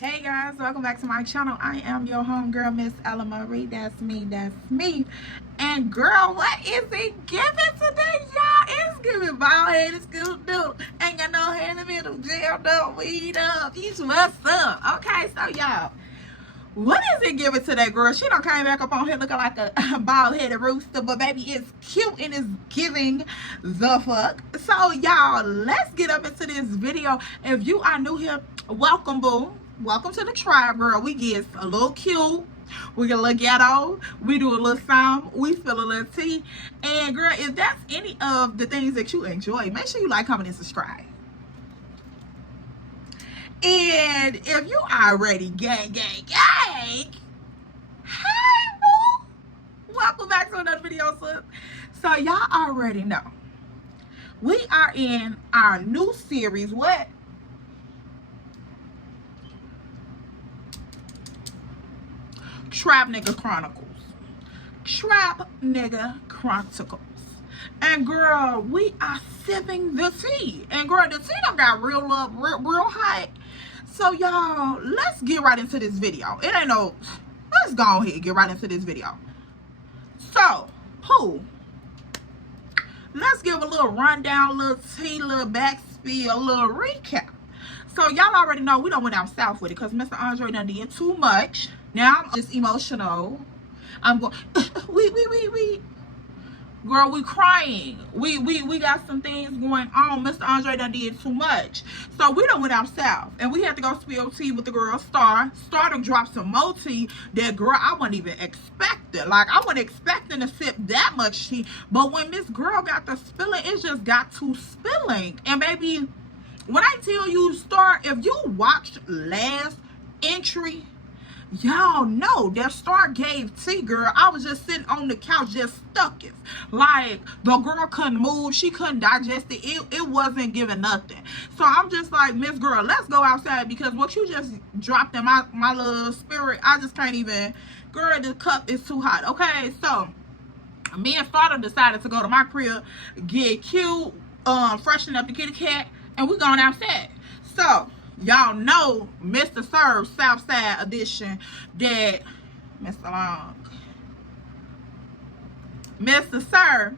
Hey guys, welcome back to my channel. I am your homegirl, Miss Ella Marie. That's me. And girl, what is it giving today, y'all? It's giving bald head, it's good dude. Ain't got no hair in the middle, jammed up, weed up. Each what's up. Okay, so y'all, what is it giving today, girl? She done came back up on here looking like a bald-headed rooster, but baby, it's cute and it's giving the fuck. So y'all, let's get up into this video. If you are new here, welcome, boo. Welcome to the tribe, girl. We get a little cute, we get a little ghetto, we do a little something, we spill a little tea. And girl, if that's any of the things that you enjoy, make sure you like, comment, and subscribe. And if you already gang, hey boo, welcome back to another video, sis. So y'all already know we are in our new series. What? Trap Nigga Chronicles. Trap Nigga Chronicles. And girl, we are sipping the tea. And girl, the tea done got real hot. So y'all, let's get right into this video. It ain't no, let's go ahead and get right into this video. So, let's give a little rundown, little tea, little backspill, a little recap. So y'all already know we done went down south with it because Mr. Andre done did too much. Now I'm just emotional. I'm going, we. Girl, we crying. We got some things going on. Mr. Andre done did too much. So we done went out south. And we had to go spill tea with the girl Star. Star done dropped some more tea that, girl, I wasn't even expecting. Like, I wasn't expecting to sip that much tea. But when Miss Girl got the spilling, it just got to spilling. And baby, when I tell you, Star, if you watched last entry, y'all know that Star gave tea, girl. I was just sitting on the couch just stuck it. Like, the girl couldn't move. She couldn't digest it. It wasn't giving nothing. So I'm just like, Miss Girl, let's go outside because what you just dropped in my little spirit, I just can't even. Girl, the cup is too hot. Okay, so me and Star decided to go to my crib, get cute, freshen up the kitty cat, and we going outside. So y'all know Mr. Sir Southside edition that Mr. Sir,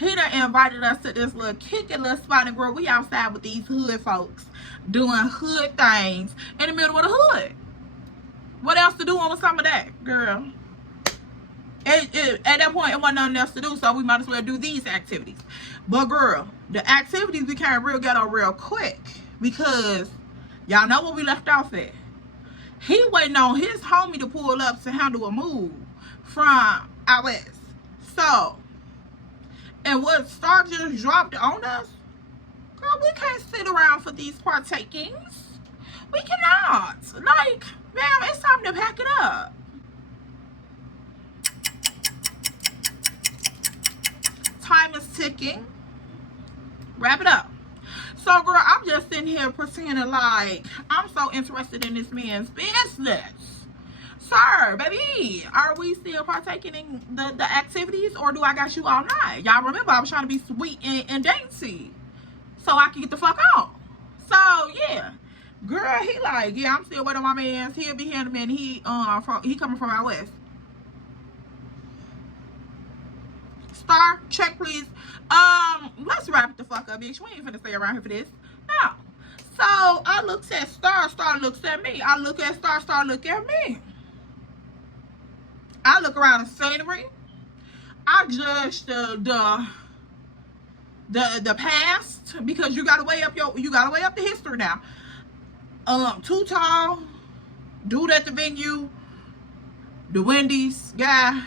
he done invited us to this little kicking little spot, and girl, we outside with these hood folks doing hood things in the middle of the hood. What else to do on some of that, girl? At that point, it wasn't nothing else to do, so we might as well do these activities. But girl, the activities became real ghetto real quick because y'all know what we left off at. He waiting on his homie to pull up to handle a move from out west. So, and what Star just dropped on us, girl, we can't sit around for these partakings. We cannot. Like, ma'am, it's time to pack it up. Time is ticking. Wrap it up. So, girl, I'm just sitting here pretending like I'm so interested in this man's business. Sir, baby, are we still partaking in the activities, or do I got you all night? Y'all remember I was trying to be sweet and dainty so I can get the fuck on. So, yeah. Girl, he like, yeah, I'm still waiting on my man's. He'll be here in a minute. He coming from out west. Star, check please. Let's wrap it the fuck up, bitch. We ain't finna stay around here for this. No. So I looked at Star, Star looks at me. I look at Star, Star look at me. I look around the scenery. I judge the past because you gotta weigh up the history now. Too tall, dude at the venue, the Wendy's guy.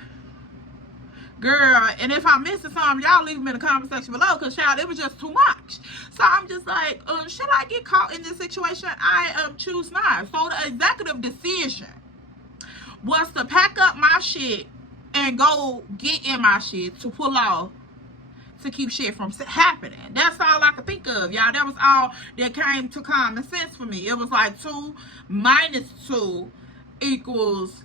Girl, and if I'm missing something, y'all leave them in the comment section below because, child, it was just too much. So I'm just like, should I get caught in this situation? I choose not. So the executive decision was to pack up my shit and go get in my shit to pull off to keep shit from happening. That's all I could think of, y'all. That was all that came to common sense for me. It was like 2 minus 2 equals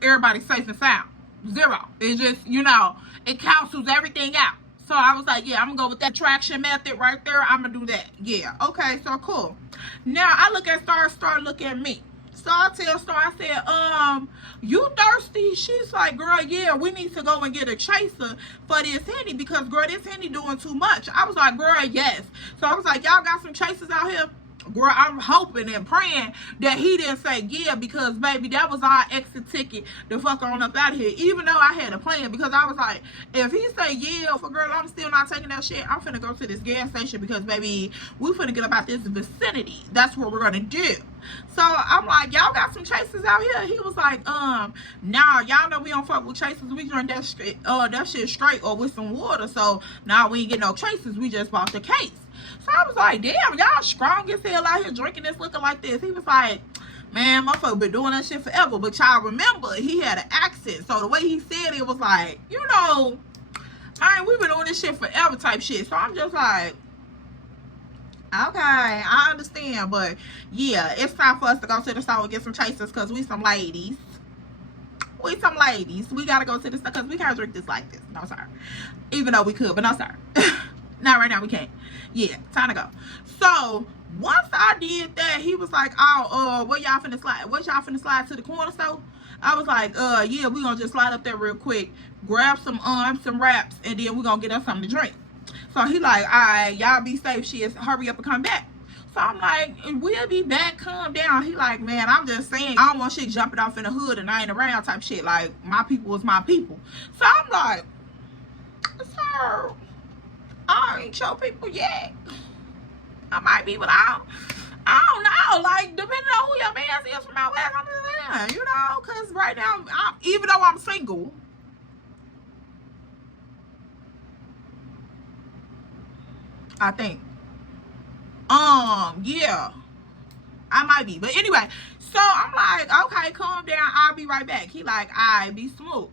everybody safe and sound. 0. It's just, you know, it cancels everything out. So I was like, yeah, I'm gonna go with that traction method right there. I'm gonna do that. Yeah, okay, so cool. Now I look at Star look at me. So I tell Star, I said, you thirsty? She's like, girl, yeah, we need to go and get a chaser for this Henny because, girl, this Henny doing too much. I was like, girl, yes. So I was like, y'all got some chasers out here? Girl, I'm hoping and praying that he didn't say yeah, because baby, that was our exit ticket to fuck on up out of here. Even though I had a plan, because I was like, if he say yeah, for girl, I'm still not taking that shit. I'm finna go to this gas station because baby, we finna get about this vicinity. That's what we're gonna do. So I'm like, y'all got some chasers out here? He was like, nah, y'all know we don't fuck with chasers. We drink that shit straight or with some water. So nah, we ain't get no chasers. We just bought the case. So I was like, damn, y'all strong as hell out here drinking this looking like this. He was like, man, motherfucker been doing that shit forever. But y'all remember, he had an accent. So the way he said it was like, you know, we've been doing this shit forever type shit. So I'm just like, okay, I understand. But yeah, it's time for us to go to the store and get some chasers because we some ladies. We some ladies. We got to go to the store because we can't drink this like this. No, sorry. Even though we could, but no, sorry. Not right now, we can't. Yeah, time to go. So once I did that, he was like, oh, what y'all finna slide? What y'all finna slide to the corner store? I was like, yeah, we gonna just slide up there real quick, grab some wraps, and then we gonna get us something to drink. So he like, all right, y'all be safe, shit, hurry up and come back. So I'm like, we'll be back, calm down. He like, man, I'm just saying, I don't want shit jumping off in the hood and I ain't around type shit. Like, my people is my people. So I'm like, sir, I ain't your people yet. I might be, but I don't know. Like, depending on who your man is from out west, I'm just saying, you know, because right now, even though I'm single, I think, yeah, I might be. But anyway, so I'm like, okay, calm down. I'll be right back. He like, I be smooth.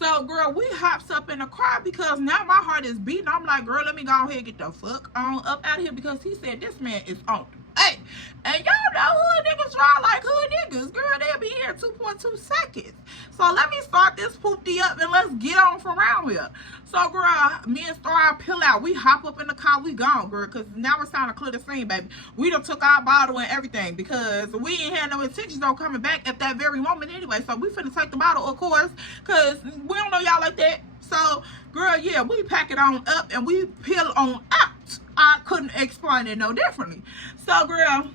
So, girl, we hops up in the car because now my heart is beating. I'm like, girl, let me go ahead and get the fuck on up out of here because he said this man is on. Hey, and y'all know hood niggas drive like hood niggas. Girl, they'll be here in 2.2 seconds. So, let me start this poopty up and let's get on from around here. So, girl, me and Star pill out. We hop up in the car. We gone, girl, because now it's time to clear the scene, baby. We done took our bottle and everything because we ain't had no intentions on coming back at that very moment anyway. So, we finna take the bottle, of course, because we don't know y'all like that. So, girl, yeah, we pack it on up and we peel on out. I couldn't explain it no differently. So, girl,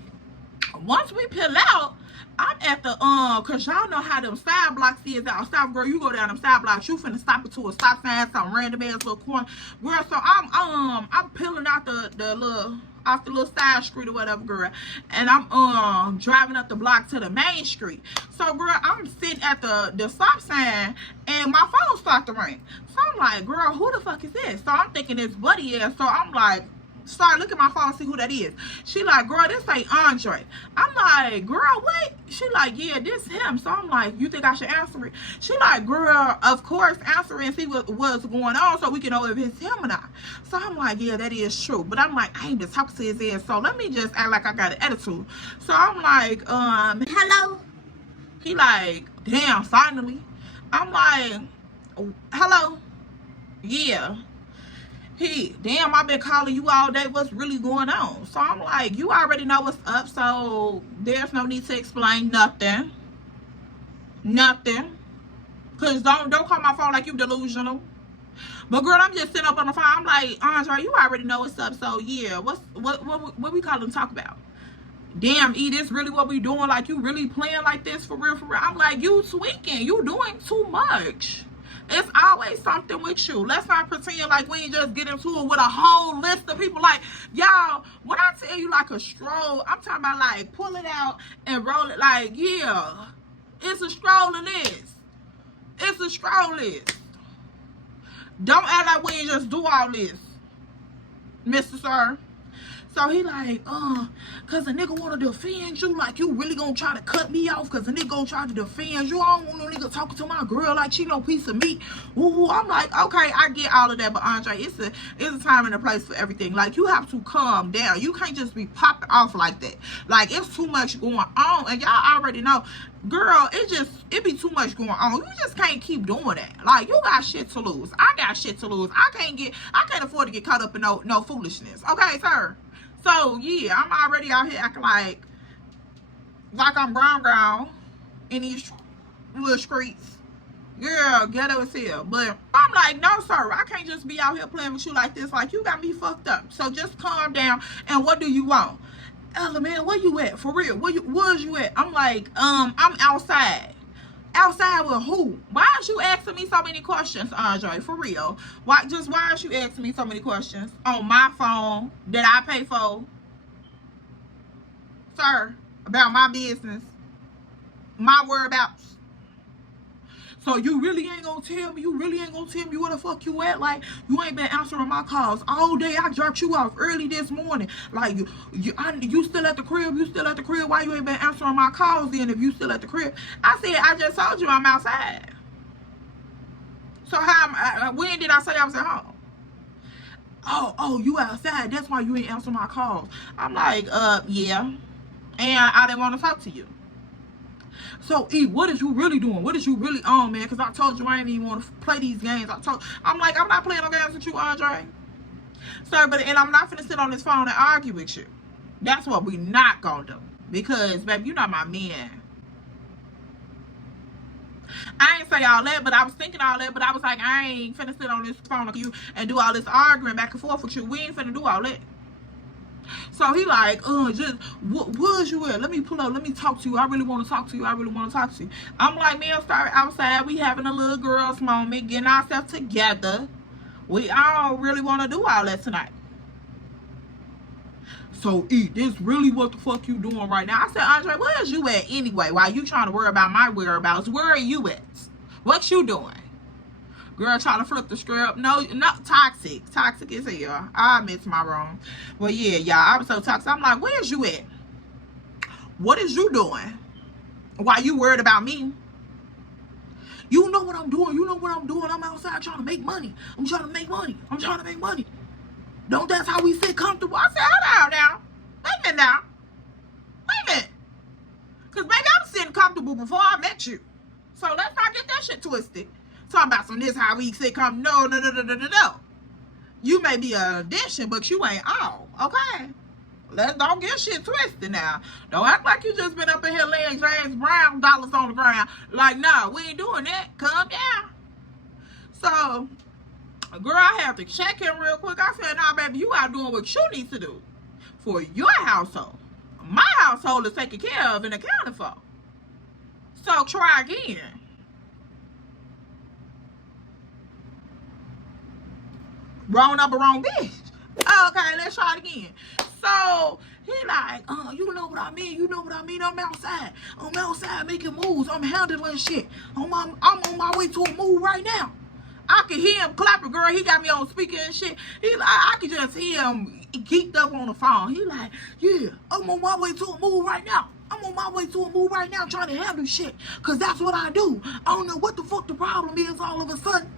once we peel out, I'm at the, cause y'all know how them side blocks is out south, girl. You go down them side blocks, you finna stop it to a stop sign, some random ass little corner. Girl, so I'm peeling out the little, off the little side street or whatever, girl. And I'm driving up the block to the main street. So, girl, I'm sitting at the stop sign and my phone starts to ring. So I'm like, girl, who the fuck is this? So I'm thinking it's Buddy ass. So I'm like, start looking at my phone, see who that is. She like, girl, this ain't Andre. I'm like, girl, wait. She like, yeah, this him. So I'm like, you think I should answer it? She like, girl, of course, answer it and see what's going on so we can know if it's him or not. So I'm like, yeah, that is true. But I'm like, I ain't been talking to his ass, so let me just act like I got an attitude. So I'm like, hello? He like, damn, finally. I'm like, hello? Yeah. He, damn, I've been calling you all day. What's really going on? So I'm like, you already know what's up, so there's no need to explain nothing. Nothing. Cause don't call my phone like you delusional. But girl, I'm just sitting up on the phone. I'm like, Andre, you already know what's up. So yeah, what we call them talk about? Damn, E, this really what we doing? Like, you really playing like this for real, for real? I'm like, you tweaking. You doing too much. It's always something with you. Let's not pretend like we ain't just get into it with a whole list of people. Like, y'all, when I tell you like a stroll, I'm talking about like pull it out and roll it. Like, yeah, it's a stroll in this. It's a stroll list. Don't act like we ain't just do all this, Mr. Sir. So he like, cause a nigga wanna defend you, like you really gonna try to cut me off, cause a nigga gonna try to defend you. I don't want no nigga talking to my girl like she no piece of meat. Woo. I'm like, okay, I get all of that, but Andre, it's a time and a place for everything. Like you have to calm down. You can't just be popping off like that. Like it's too much going on, and y'all already know, girl, it be too much going on. You just can't keep doing that. Like you got shit to lose. I got shit to lose. I can't afford to get caught up in no foolishness. Okay, sir. So yeah, I'm already out here acting like I'm brown in these little streets. Girl, ghetto as hell. But I'm like, no sir, I can't just be out here playing with you like this. Like you got me fucked up. So just calm down. And what do you want? Ella, man, where you at? For real, where's you at? I'm like, I'm outside. Outside with who? Why aren't you asking me so many questions, Andre? For real. Why aren't you asking me so many questions on my phone that I pay for? Sir, about my business. My whereabouts. So you really ain't gonna tell me, where the fuck you at? Like, you ain't been answering my calls all day. I dropped you off early this morning. Like, you still at the crib? You still at the crib? Why you ain't been answering my calls then if you still at the crib? I said, I just told you I'm outside. So when did I say I was at home? Oh, you outside. That's why you ain't answering my calls. I'm like, yeah. And I didn't want to talk to you. So, E, what is you really doing? What is you really on, man? Because I told you I ain't even want to play these games. I'm like, I'm not playing no games with you, Andre. Sir, and I'm not finna sit on this phone and argue with you. That's what we not gonna do. Because, baby, you're not my man. I ain't say all that, but I was thinking all that. But I was like, I ain't finna sit on this phone with you and do all this arguing back and forth with you. We ain't finna do all that. So he like, just where's you at? Let me pull up. Let me talk to you. I really want to talk to you. I'm like, man, start outside. We having a little girls moment, getting ourselves together. I don't really want to do all that tonight. So E, this really what the fuck you doing right now? I said, Andre, where's you at anyway? While you trying to worry about my whereabouts, where are you at? What you doing? Girl trying to flip the script. No, not toxic. Toxic is here. I admit my wrong. Well, yeah, y'all. I was so toxic. I'm like, where's you at? What is you doing? Why you worried about me? You know what I'm doing. I'm outside trying to make money. I'm trying to make money. Don't that's how we sit comfortable. I said, hold on now. Wait a minute. Because, baby, I was sitting comfortable before I met you. So let's not get that shit twisted. Talking about some this how we sit comfortable. No. You may be an addition, but you ain't all. Okay? Don't get shit twisted now. Don't act like you just been up in here laying James Brown dollars on the ground. Like, nah, we ain't doing that. Calm down. So, girl, I have to check in real quick. I said, nah, baby, you out doing what you need to do for your household. My household is taken care of and accounted for. So, try again. Wrong number, wrong bitch. Okay, let's try it again. So he like, you know what I mean? I'm outside making moves. I'm handling shit. I'm on my way to a move right now. I can hear him clapping, girl. He got me on speaker and shit. I can just hear him geeked up on the phone. He like, yeah, I'm on my way to a move right now. Trying to handle shit. Cause that's what I do. I don't know what the fuck the problem is all of a sudden.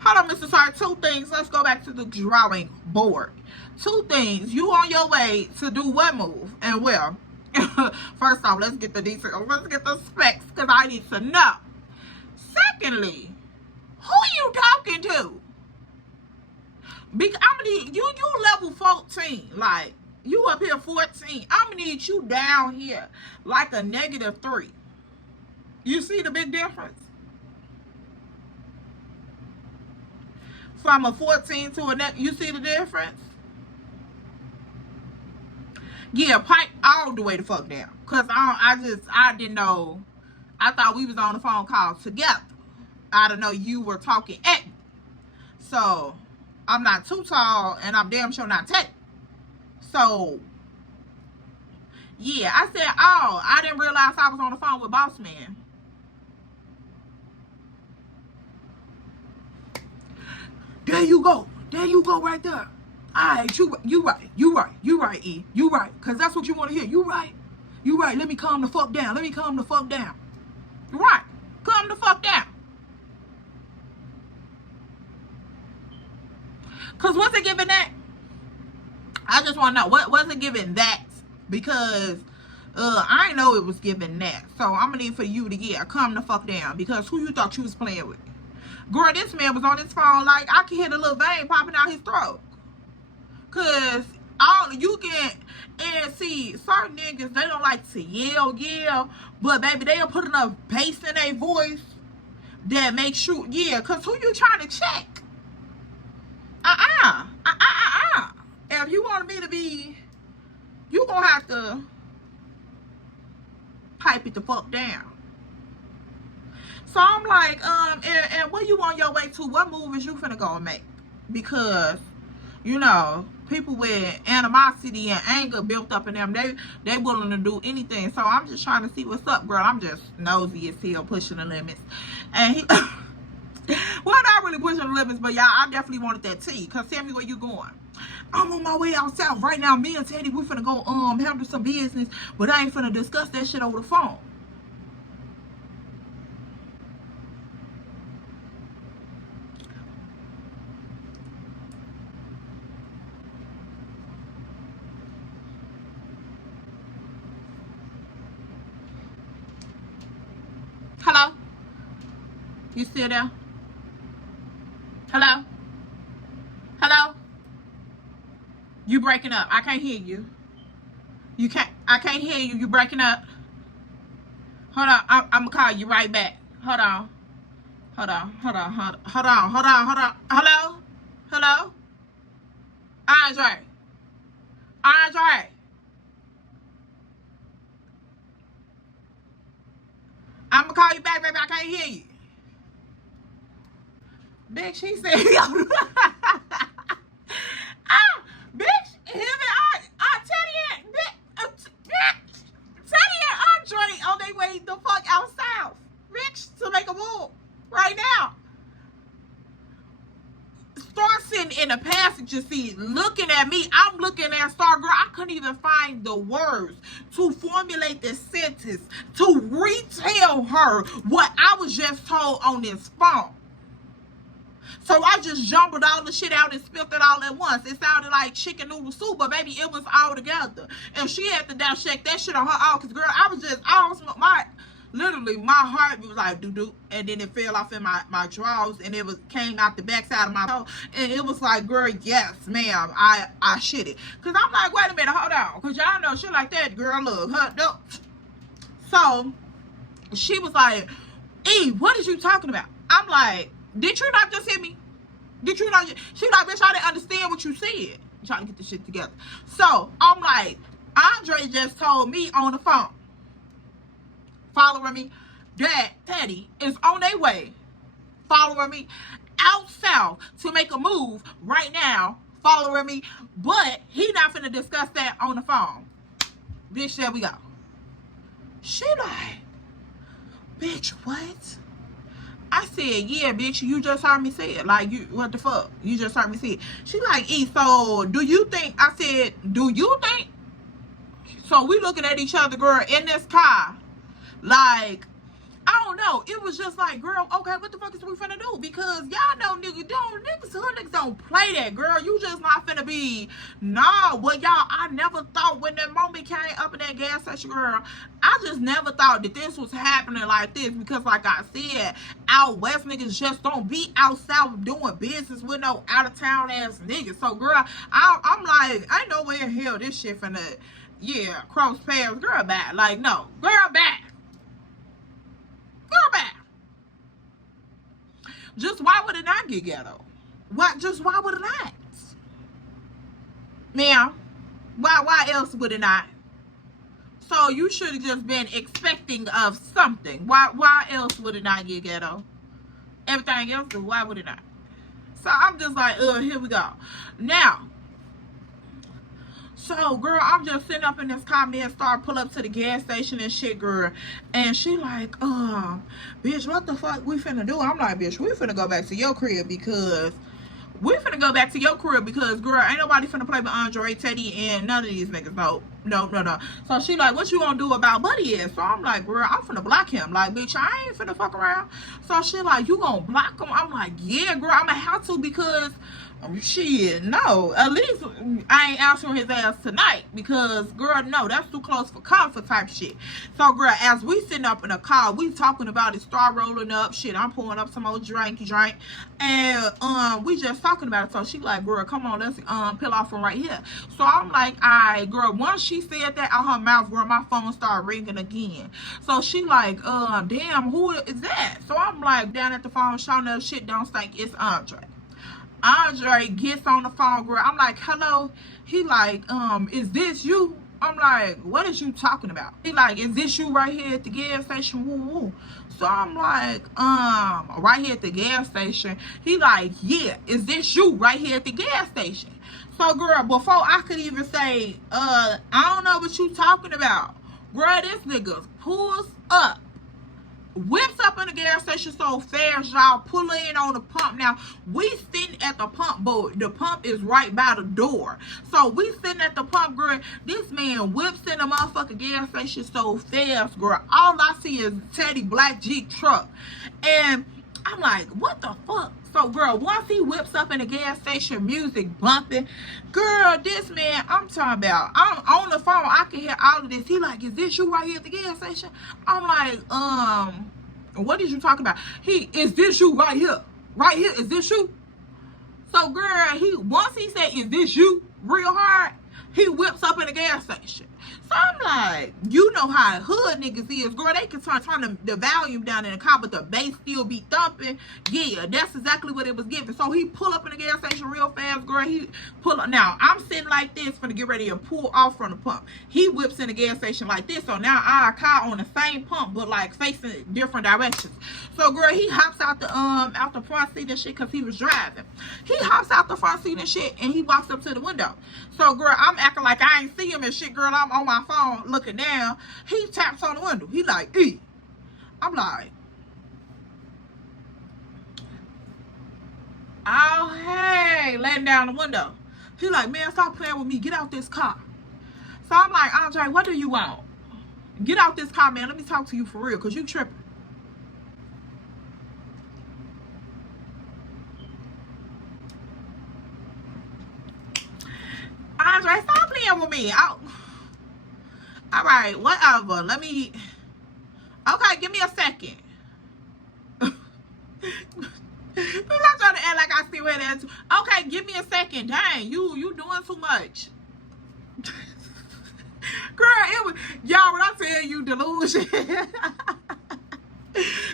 Hold on, Mr. Sark. 2 things. Let's go back to the drawing board. 2 things. You on your way to do what move? And where? First off, let's get the details. Let's get the specs, because I need to know. Secondly, who you talking to? You level 14. Like, you up here 14. I'm going to need you down here like a -3. You see the big difference? From a 14 to a you see the difference? Yeah, pipe all the way the fuck down. Cause I didn't know. I thought we was on the phone call together. I didn't know you were talking at me. So I'm not too tall and I'm damn sure not tall. So yeah, I said, oh, I didn't realize I was on the phone with Boss Man. There you go right there. Alright, you right, E. You right. Cause that's what you want to hear. You right. Let me calm the fuck down. Right. Calm the fuck down. Cause was it giving that? I just want to know, what was it giving that? Because I didn't know it was giving that. So I'm gonna need for you to calm the fuck down. Because who you thought you was playing with? Girl, this man was on his phone like I can hear the little vein popping out his throat. Cause all you can, and see, certain niggas, they don't like to yell, but baby, they'll put enough bass in their voice that makes you, cause who you trying to check? If you want me to be, you gonna have to pipe it the fuck down. So I'm like, and where you on your way to? What movies you finna go and make? Because, you know, people with animosity and anger built up in them, they willing to do anything. So I'm just trying to see what's up, girl. I'm just nosy as hell, pushing the limits. And he, well, not really pushing the limits, but y'all, I definitely wanted that tea. Cause tell me where you going. I'm on my way out south right now. Me and Teddy, we finna go handle some business, but I ain't finna discuss that shit over the phone. Hello? You still there? Hello? Hello? You breaking up. I can't hear you. I can't hear you. You breaking up. Hold on. I'm gonna call you right back. Hold on. Hello? Andre. I'm gonna call you back, baby. I can't hear you. Bitch, she said, bitch, him and Teddy and Andre on their way the fuck out south, bitch, to make a move right now. Star sitting in the passenger seat looking at me. I'm looking at Star, girl. I couldn't even find the words to formulate the sentence to retell her what I was just told on this phone. So I just jumbled all the shit out and spilled it all at once. It sounded like chicken noodle soup, but baby, it was all together. And she had to down shake that shit on her off. Cause girl, I almost, literally, my heart was like doo-doo. And then it fell off in my drawers and it came out the backside of my toe. And it was like, girl, yes, ma'am, I shit it. Cause I'm like, wait a minute, hold on. Cause y'all know shit like that, girl, look, no. So she was like, E, what is you talking about? I'm like, did you not just hear me? Did you not? She like, bitch, I didn't understand what you said. I'm trying to get this shit together. So I'm like, Andre just told me on the phone, following me, that Teddy is on their way, following me out south to make a move right now, following me, but he not finna discuss that on the phone. Bitch, there we go. She like, bitch, what? I said, yeah, bitch, you just heard me say it. Like, you, what the fuck? You just heard me say it. She like, E, so do you think, I said, do you think? So we looking at each other, girl, in this car. Like, I don't know. It was just like, girl, okay, what the fuck is we finna do? Because y'all know niggas don't play that, girl. You just not finna be, nah, well, y'all, I never thought when that moment came up in that gas station, girl, I just never thought that this was happening like this. Because like I said, out west niggas just don't be out south doing business with no out of town ass niggas. So, girl, I'm like, I ain't no way in hell this shit finna, cross paths. Girl, back. Like, no, girl, back. Girl, back. Just why would it not get ghetto? Why would it not? Ma'am, why else would it not? So you should have just been expecting of something. Why else would it not get ghetto? Everything else, why would it not? So I'm just like, here we go. Now, so, girl, I'm just sitting up in this car, man, start pull up to the gas station and shit, girl. And she like, bitch, what the fuck we finna do? I'm like, bitch, we finna go back to your crib because we finna go back to your crib because, girl, ain't nobody finna play with Andre, Teddy, and none of these niggas. No. So she like, what you gonna do about Buddy is? So I'm like, girl, I'm finna block him. Like, bitch, I ain't finna fuck around. So she like, you gonna block him? I'm like, yeah, girl, I'm gonna have to because shit, no. At least I ain't answering his ass tonight because, girl, no, that's too close for comfort type shit. So, girl, as we sitting up in a car, we talking about it, start rolling up. Shit, I'm pouring up some old drink. And we just talking about it. So she like, girl, come on, let's peel off from right here. So I'm like, alright, girl. Once she said that out her mouth, girl, my phone started ringing again. So she like, damn, who is that? So I'm like, down at the phone, showing up, shit don't stink. It's Andre. Andre gets on the phone, girl. I'm like, hello. He like, is this you? I'm like, what is you talking about? He like, is this you right here at the gas station? Woo woo. So I'm like, right here at the gas station. He like, yeah, is this you right here at the gas station? So, girl, before I could even say, I don't know what you talking about, girl, this nigga pulls up, whips up in the gas station so fast, y'all, pull in on the pump. Now, we sitting at the pump, but the pump is right by the door. So, we sitting at the pump, girl. This man whips in the motherfucking gas station so fast, girl. All I see is Teddy black Jeep truck. And I'm like, what the fuck? So, girl, once he whips up in the gas station, music bumping, girl, this man, I'm talking about, I'm on the phone, I can hear all of this. He like, is this you right here at the gas station? I'm like, what did you talking about? Is this you right here? Right here, is this you? So, girl, once he said, is this you, real hard, he whips up in the gas station. So I'm like, you know how hood niggas is, girl. They can turn the volume down in the car, but the bass still be thumping. Yeah, that's exactly what it was giving. So he pull up in the gas station real fast, girl. He pull up. Now I'm sitting like this, finna get ready to pull off from the pump. He whips in the gas station like this. So now our car on the same pump, but like facing different directions. So, girl, he hops out the front seat and shit because he was driving. He hops out the front seat and shit, and he walks up to the window. So, girl, I'm acting like I ain't see him and shit, girl. I'm on my phone looking down. He taps on the window. He like, E. I'm like, oh, hey, letting down the window. He like, man, stop playing with me. Get out this car. So I'm like, Andre, what do you want? Get out this car, man. Let me talk to you for real, because you tripping. Andre, stop playing with me. All right, whatever. Let me. Okay, give me a second. I'm not trying to act like I see where that's. Okay, give me a second. Dang, you doing too much. Girl, it was y'all. When I tell you delusion,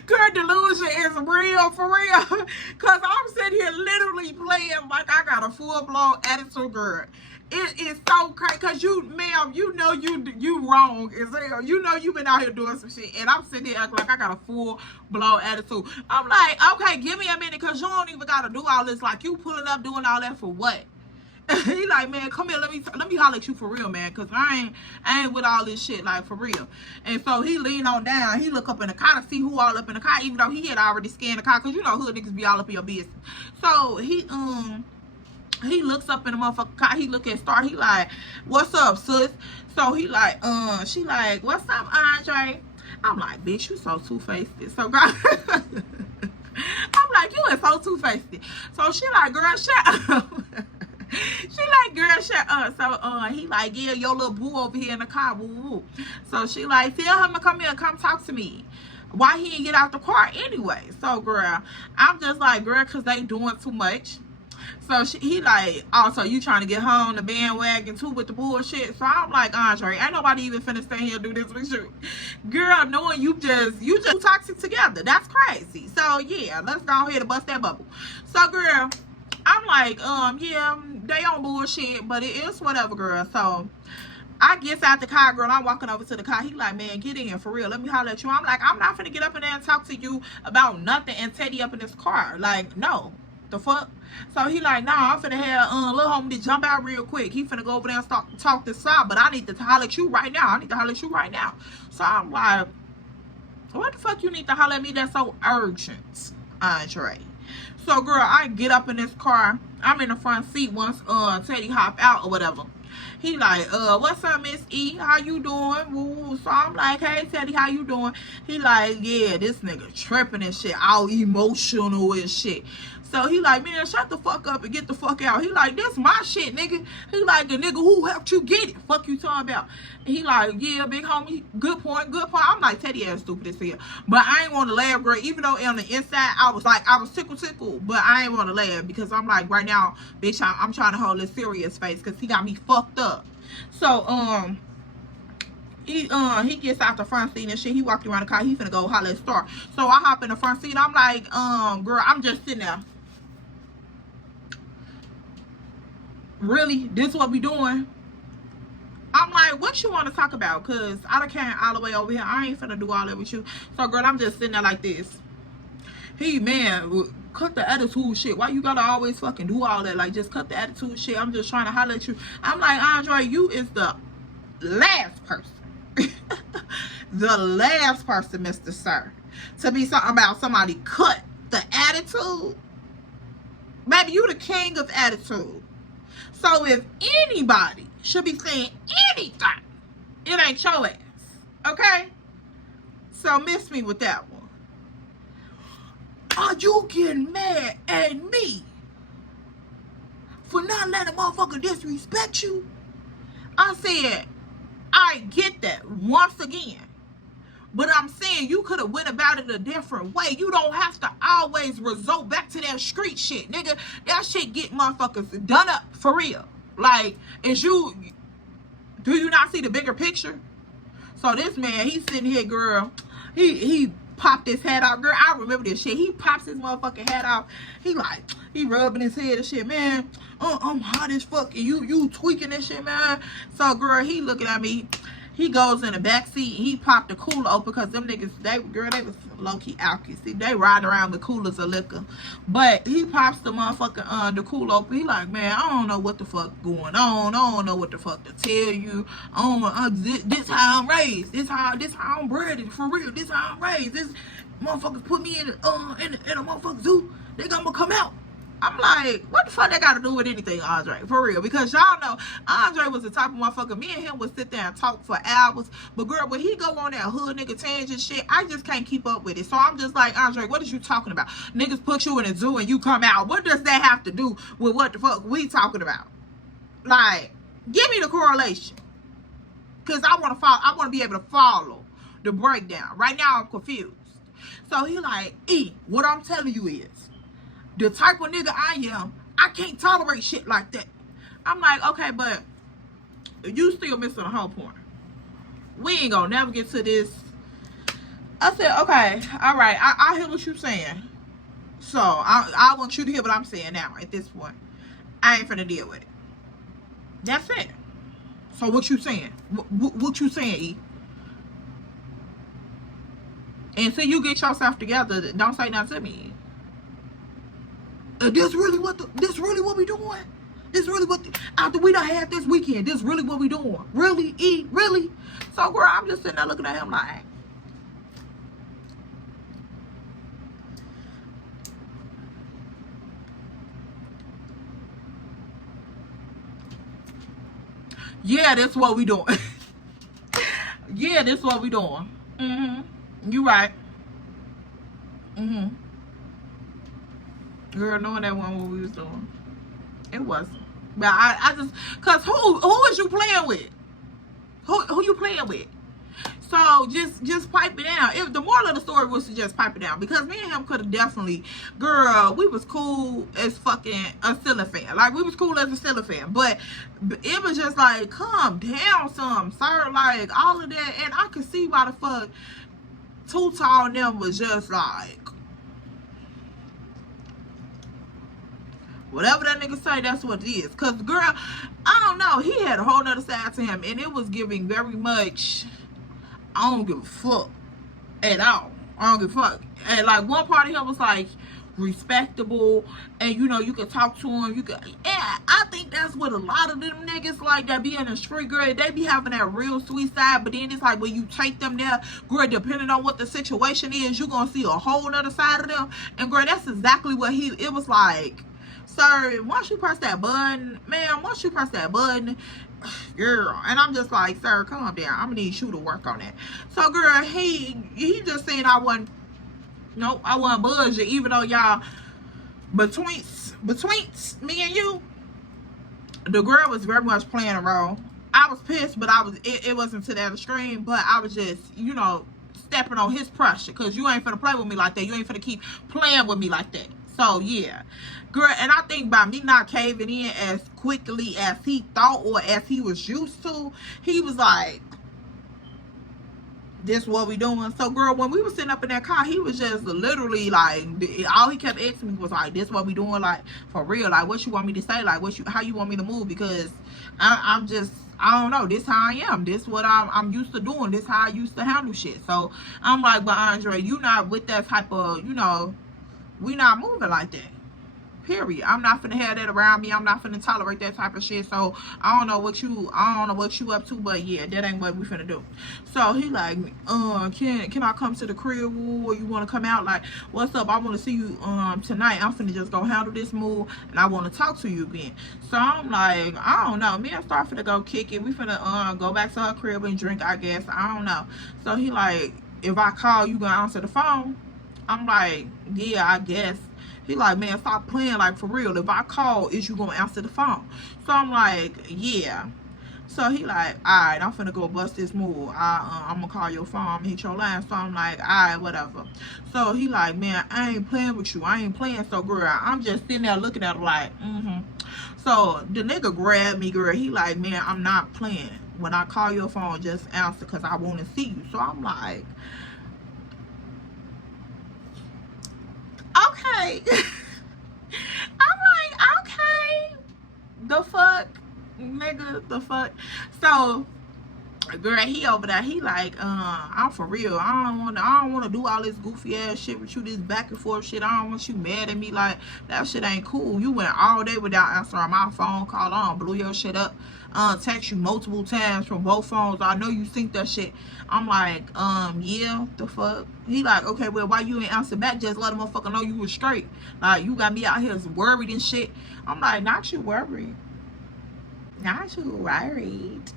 girl, delusion is real for real. Cause I'm sitting here literally playing like I got a full blown attitude, girl. It is so crazy because ma'am, you know you wrong as hell. You know you been out here doing some shit, and I'm sitting here acting like I got a full blown attitude. I'm like, okay, give me a minute, cause you don't even gotta do all this. Like, you pulling up doing all that for what? He like, man, come here, let me holler at you for real, man, cause I ain't with all this shit, like, for real. And so he lean on down, he look up in the car to see who all up in the car, even though he had already scanned the car, cause you know hood niggas be all up in your business. So he looks up in the motherfucking car. He look at Star. He like, what's up, sis? So he like, she like, what's up, Andre? I'm like, bitch, you so two-faced. So, girl, I'm like, you is so two-faced. So she like, girl, shut up. She like, girl, shut up. So, he like, yeah, your little boo over here in the car. Woo, woo. So she like, tell him to come here, come talk to me. Why he didn't get out the car anyway? So, girl, I'm just like, girl, because they doing too much. So he like, oh, so you trying to get her on the bandwagon too with the bullshit? So I'm like, Andre, ain't nobody even finna stand here and do this with you. Girl, knowing you just toxic together. That's crazy. So yeah, let's go ahead and bust that bubble. So, girl, I'm like, yeah, they on bullshit, but it is whatever, girl. So I gets out the car, girl. I'm walking over to the car. He like, man, get in for real. Let me holler at you. I'm like, I'm not finna get up in there and talk to you about nothing and Teddy up in this car. Like, no. The fuck? So he like, nah, I'm finna have little homie to jump out real quick. He finna go over there and talk this side, but I need to holler at you right now. I need to holler at you right now. So I'm like, what the fuck you need to holler at me that's so urgent, Andre? So, girl, I get up in this car. I'm in the front seat once Teddy hop out or whatever. He like, what's up, Miss E? How you doing? Woo. So I'm like, hey, Teddy, how you doing? He like, yeah, this nigga tripping and shit, all emotional and shit. So he like, man, shut the fuck up and get the fuck out. He like, this my shit, nigga. He like, the nigga who helped you get it. Fuck you talking about. And he like, yeah, big homie, good point, good point. I'm like, Teddy ass stupid as hell. But I ain't want to laugh, girl. Even though on the inside, I was tickled. But I ain't want to laugh because I'm like, right now, bitch, I'm trying to hold a serious face because he got me fucked up. So, he gets out the front seat and shit. He walked around the car. He finna go holler at Star. So I hop in the front seat. I'm like, girl, I'm just sitting there. Really? This what we doing? I'm like, what you want to talk about? Because I done came all the way over here. I ain't finna do all that with you. So, girl, I'm just sitting there like this. He, man, cut the attitude shit. Why you gotta always fucking do all that? Like, just cut the attitude shit. I'm just trying to holler at you. I'm like, Andre, you is the last person. The last person, Mr. Sir, to be something about somebody cut the attitude. Baby, you the king of attitude. So if anybody should be saying anything, it ain't your ass. Okay? So miss me with that one. Are you getting mad at me for not letting a motherfucker disrespect you? I said, I get that once again. But I'm saying you could have went about it a different way. You don't have to always resort back to that street shit, nigga. That shit get motherfuckers done up for real. Like, do you not see the bigger picture? So this man, he's sitting here, girl. He popped his hat off, girl. I remember this shit. He pops his motherfucking hat off. He rubbing his head and shit, man. I'm hot as fuck, and you tweaking this shit, man. So, girl, he looking at me. He goes in the back seat. He popped the cooler open because them niggas, they was low-key alky. See, they ride around with coolers of liquor. But he pops the motherfucking, the cooler open. He like, man, I don't know what the fuck going on. I don't know what the fuck to tell you. This how I'm raised. This how I'm bred. For real, this how I'm raised. This motherfuckers put me in a motherfucking zoo. They gonna come out. I'm like, what the fuck that got to do with anything, Andre? For real. Because y'all know, Andre was the type of motherfucker. Me and him would sit there and talk for hours. But girl, when he go on that hood nigga tangent shit, I just can't keep up with it. So I'm just like, Andre, what is you talking about? Niggas put you in a zoo and you come out. What does that have to do with what the fuck we talking about? Like, give me the correlation. Because I want to be able to follow the breakdown. Right now, I'm confused. So he like, E, what I'm telling you is, the type of nigga I am, I can't tolerate shit like that. I'm like, okay, but you still missing the whole point. We ain't gonna never get to this. I said, okay, all right, I hear what you're saying. So I want you to hear what I'm saying now at this point. I ain't finna deal with it. That's it. So what you saying? What you saying, E? Until you get yourself together, don't say nothing to me. This really what we doing? This really what after we done had this weekend, this really what we doing? Really, E? Really? So girl, I'm just sitting there looking at him like, yeah, that's what we doing. Yeah, that's what we doing. You right. Girl, knowing that one what we was doing. It wasn't. But I just, cause who is you playing with? Who you playing with? So just pipe it down. If the moral of the story was to just pipe it down, because me and him could have definitely, girl, we was cool as fucking a Steelers fan. Like, we was cool as a Steelers fan, but it was just like, calm down some, sir. Like, all of that, and I could see why the fuck Too Tall and them was just like, whatever that nigga say, that's what it is. Cause girl, I don't know, he had a whole nother side to him, and it was giving very much, I don't give a fuck at all. I don't give a fuck. And like, one part of him was like, respectable, and you know, you can talk to him. You can, and I think that's what a lot of them niggas like that be in the street, girl. They be having that real sweet side, but then it's like when you take them there, girl, depending on what the situation is, you gonna see a whole nother side of them. And girl, that's exactly what it was like. Sir, once you press that button, ma'am, once you press that button, girl, and I'm just like, sir, calm down. I'm gonna need you to work on that. So girl, he just saying I wasn't budging, even though y'all, between me and you, the girl was very much playing a role. I was pissed, but it wasn't to that extreme, but I was just, you know, stepping on his pressure, because you ain't finna play with me like that. You ain't finna keep playing with me like that. So yeah, girl, and I think by me not caving in as quickly as he thought or as he was used to, he was like, this what we doing. So girl, when we were sitting up in that car, he was just literally like, all he kept asking me was like, this what we doing, like for real, like what you want me to say, like how you want me to move, because I'm just, I don't know, this how I am, this what I'm used to doing, this how I used to handle shit. So I'm like, but Andre, you not with that type of, you know, we not moving like that, period. I'm not finna have that around me. I'm not finna tolerate that type of shit. So I don't know what you up to, but yeah, that ain't what we finna do. So he like, can I come to the crib, or you wanna come out? Like, what's up? I wanna see you tonight. I'm finna just go handle this move, and I wanna talk to you again. So I'm like, I don't know. Me and Star finna go kick it. We finna go back to her crib and drink, I guess. I don't know. So he like, if I call, you gonna answer the phone? I'm like, yeah, I guess. He like, man, stop playing, like for real. If I call, is you gonna answer the phone? So I'm like, yeah. So he like, alright, I'm finna go bust this move. I'm gonna call your phone, I'm gonna hit your line. So I'm like, alright, whatever. So he like, man, I ain't playing with you. I ain't playing. So girl, I'm just sitting there looking at him like, So the nigga grabbed me, girl. He like, man, I'm not playing. When I call your phone, just answer, because I want to see you. So I'm like, okay. I'm like, okay, the fuck, nigga, the fuck. So girl, he over there, he like, I'm for real, I don't want to do all this goofy ass shit with you, this back and forth shit. I don't want you mad at me. Like, that shit ain't cool. You went all day without answering my phone call. I don't blew your shit up, text you multiple times from both phones. I know you think that shit. I'm like, yeah, the fuck. He like, okay, well, why you ain't answer back? Just let a motherfucker know you was straight. Like, you got me out here worried and shit. I'm like, not you worried. Not you worried.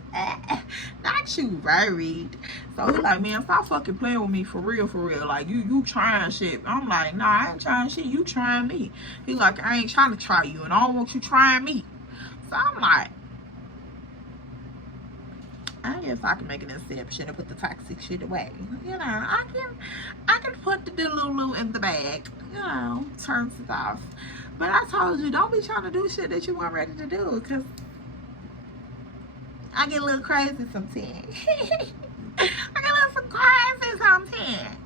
Not you worried. So he like, man, stop fucking playing with me, for real, for real. Like, you trying shit. I'm like, nah, I ain't trying shit. You trying me. He like, I ain't trying to try you, and I don't want you trying me. So I'm like, I guess I can make an exception and put the toxic shit away. You know, I can put the Delulu in the bag. You know, turns it off. But I told you, don't be trying to do shit that you weren't ready to do, because I get a little crazy sometimes. I get a little crazy sometimes.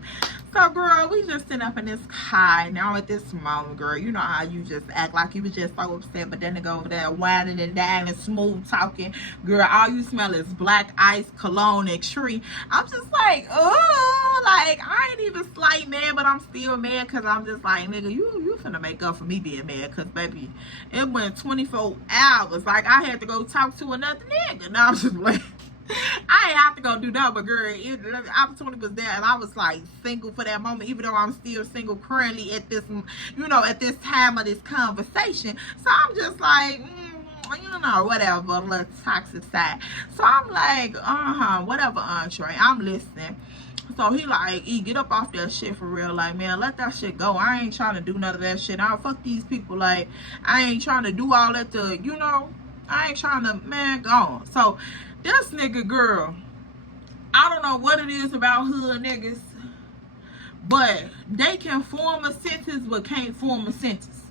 So, girl, we just sitting up in this car. Now at this moment, girl, you know how you just act like you was just so upset, but then they go over there whining and dining, smooth talking. Girl, all you smell is black ice, cologne, and tree. I'm just like, oh, like, I ain't even slight mad, but I'm still mad, because I'm just like, nigga, you finna make up for me being mad, because, baby, it went 24 hours. Like, I had to go talk to another nigga. Now I'm just like, I ain't have to go do that, but girl, the opportunity was there, and I was like single for that moment, even though I'm still single currently at this, you know, at this time of this conversation. So I'm just like, you know, whatever, a little toxic side. So I'm like, whatever, Andre, I'm listening. So he like, get up off that shit for real. Like, man, let that shit go. I ain't trying to do none of that shit. I'll fuck these people. Like, I ain't trying to do all that to, you know, I ain't trying to, man, go on. So this nigga, girl, I don't know what it is about hood niggas, but they can form a sentence but can't form a sentence.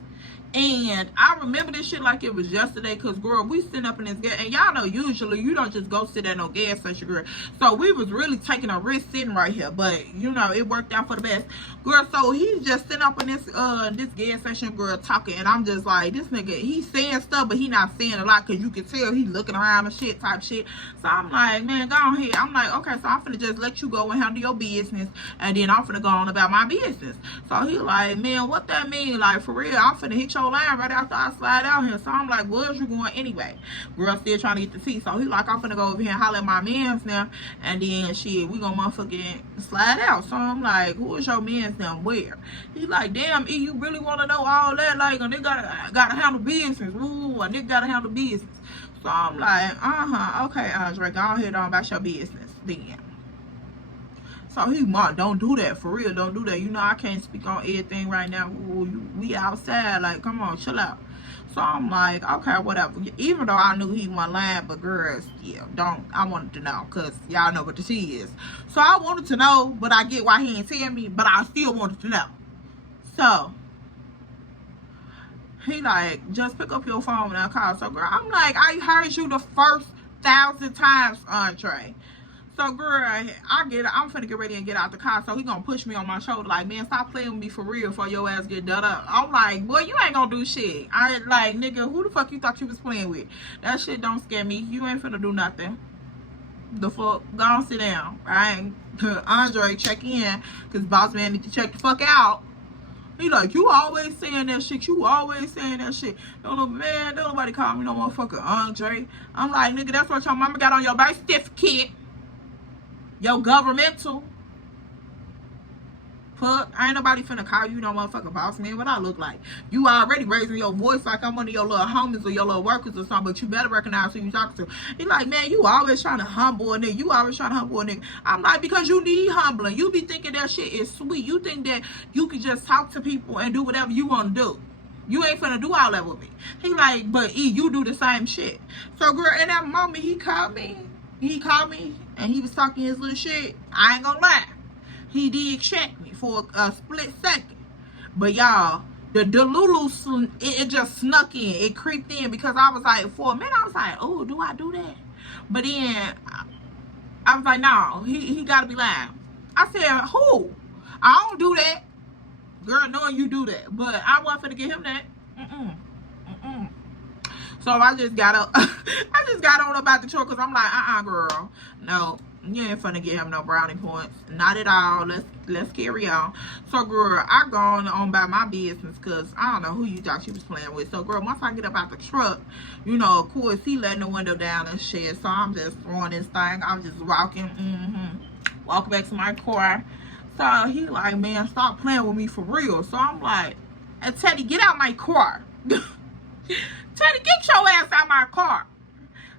And I remember this shit like it was yesterday, because, girl, we sitting up in this gas, and y'all know usually you don't just go sit at no gas station, girl. So we was really taking a risk sitting right here, but, you know, it worked out for the best. Girl, so he's just sitting up in this gas station, girl, talking, and I'm just like, this nigga, he's saying stuff, but he not saying a lot, because you can tell he looking around and shit type shit. So I'm like, man, go on here. I'm like, okay, so I'm finna just let you go and handle your business, and then I'm finna go on about my business. So he like, man, what that mean? Like, for real, I'm finna hit your line right after I slide out here. So I'm like, where's you going anyway? Girl still trying to get the tea. So he like, I'm finna go over here and holler at my mans now, and then shit, we gonna motherfucking slide out. So I'm like, who is your mans now? Where? He like, damn, E, you really wanna know all that? Like, a nigga gotta handle business. Ooh, a nigga gotta handle business. So I'm like, okay, Andre, go ahead on about your business then. So he, Mark, don't do that. For real, don't do that. You know, I can't speak on everything right now. Ooh, we outside. Like, come on, chill out. So I'm like, okay, whatever. Even though I knew he wasn't lying, but girls, yeah, I wanted to know, because y'all know what the tea is. So I wanted to know, but I get why he ain't tell me, but I still wanted to know. So he like, just pick up your phone and I'll call. So, girl, I'm like, I heard you the first 1,000 times, Andre. So, girl, I'm finna get ready and get out the car. So he gonna push me on my shoulder like, man, stop playing with me for real before your ass get done up. I'm like, boy, you ain't gonna do shit. I like, nigga, who the fuck you thought you was playing with? That shit don't scare me. You ain't finna do nothing. The fuck, go on, sit down. Right? Andre, check in, cause boss man need to check the fuck out. He like, you always saying that shit. You always saying that shit. Don't nobody call me no motherfucker Andre. I'm like, nigga, that's what your mama got on your birth certificate. Yo, governmental. Fuck, ain't nobody finna call you no motherfucking boss man. What I look like? You already raising your voice like I'm one of your little homies or your little workers or something, but you better recognize who you talking to. He like, man, you always trying to humble a nigga. You always trying to humble a nigga. I'm like, because you need humbling. You be thinking that shit is sweet. You think that you can just talk to people and do whatever you want to do. You ain't finna do all that with me. He like, but E, you do the same shit. So, girl, in that moment, he called me. And he was talking his little shit. I ain't gonna lie. He did check me for a split second. But y'all, the Delulu, it just snuck in. It creeped in, because I was like, for a minute, I was like, oh, do I do that? But then, I was like, no, he gotta be lying. I said, who? I don't do that. Girl, knowing you do that. But I wasn't finna get him that. So I just got up. I just got on about the truck, because I'm like, girl. No, you ain't finna get him no brownie points. Not at all. Let's carry on. So, girl, I gone on about my business, because I don't know who you thought she was playing with. So, girl, once I get up out the truck, you know, of course, he letting the window down and shit. So I'm just throwing this thing. I'm just walking. Walking back to my car. So he like, man, stop playing with me for real. So I'm like, hey, Teddy, get out my car. Teddy, get your ass out my car.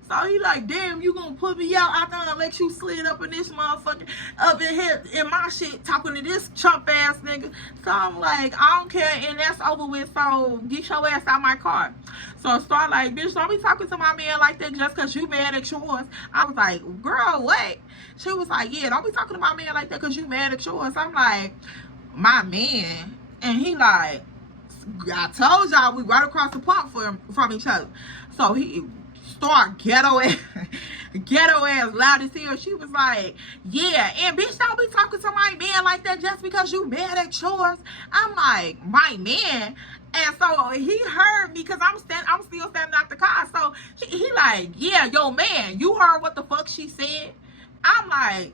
So he like, damn, you gonna put me out? I gonna let you slid up in this motherfucker, up in here in my shit, talking to this chump ass nigga. So I'm like, I don't care, and that's over with. So get your ass out my car. So I start like, bitch, don't be talking to my man like that just because you mad at yours. I was like, girl, what? She was like, yeah, don't be talking to my man like that because you mad at yours. I'm like, my man? And he like, I told y'all we right across the park from each other. So he start ghetto ass loud as hell. She was like, yeah, and bitch, don't be talking to my man like that just because you mad at yours. I'm like, my man? And so he heard me, because I'm still standing out the car. So he like, yeah, yo, man, you heard what the fuck she said? I'm like,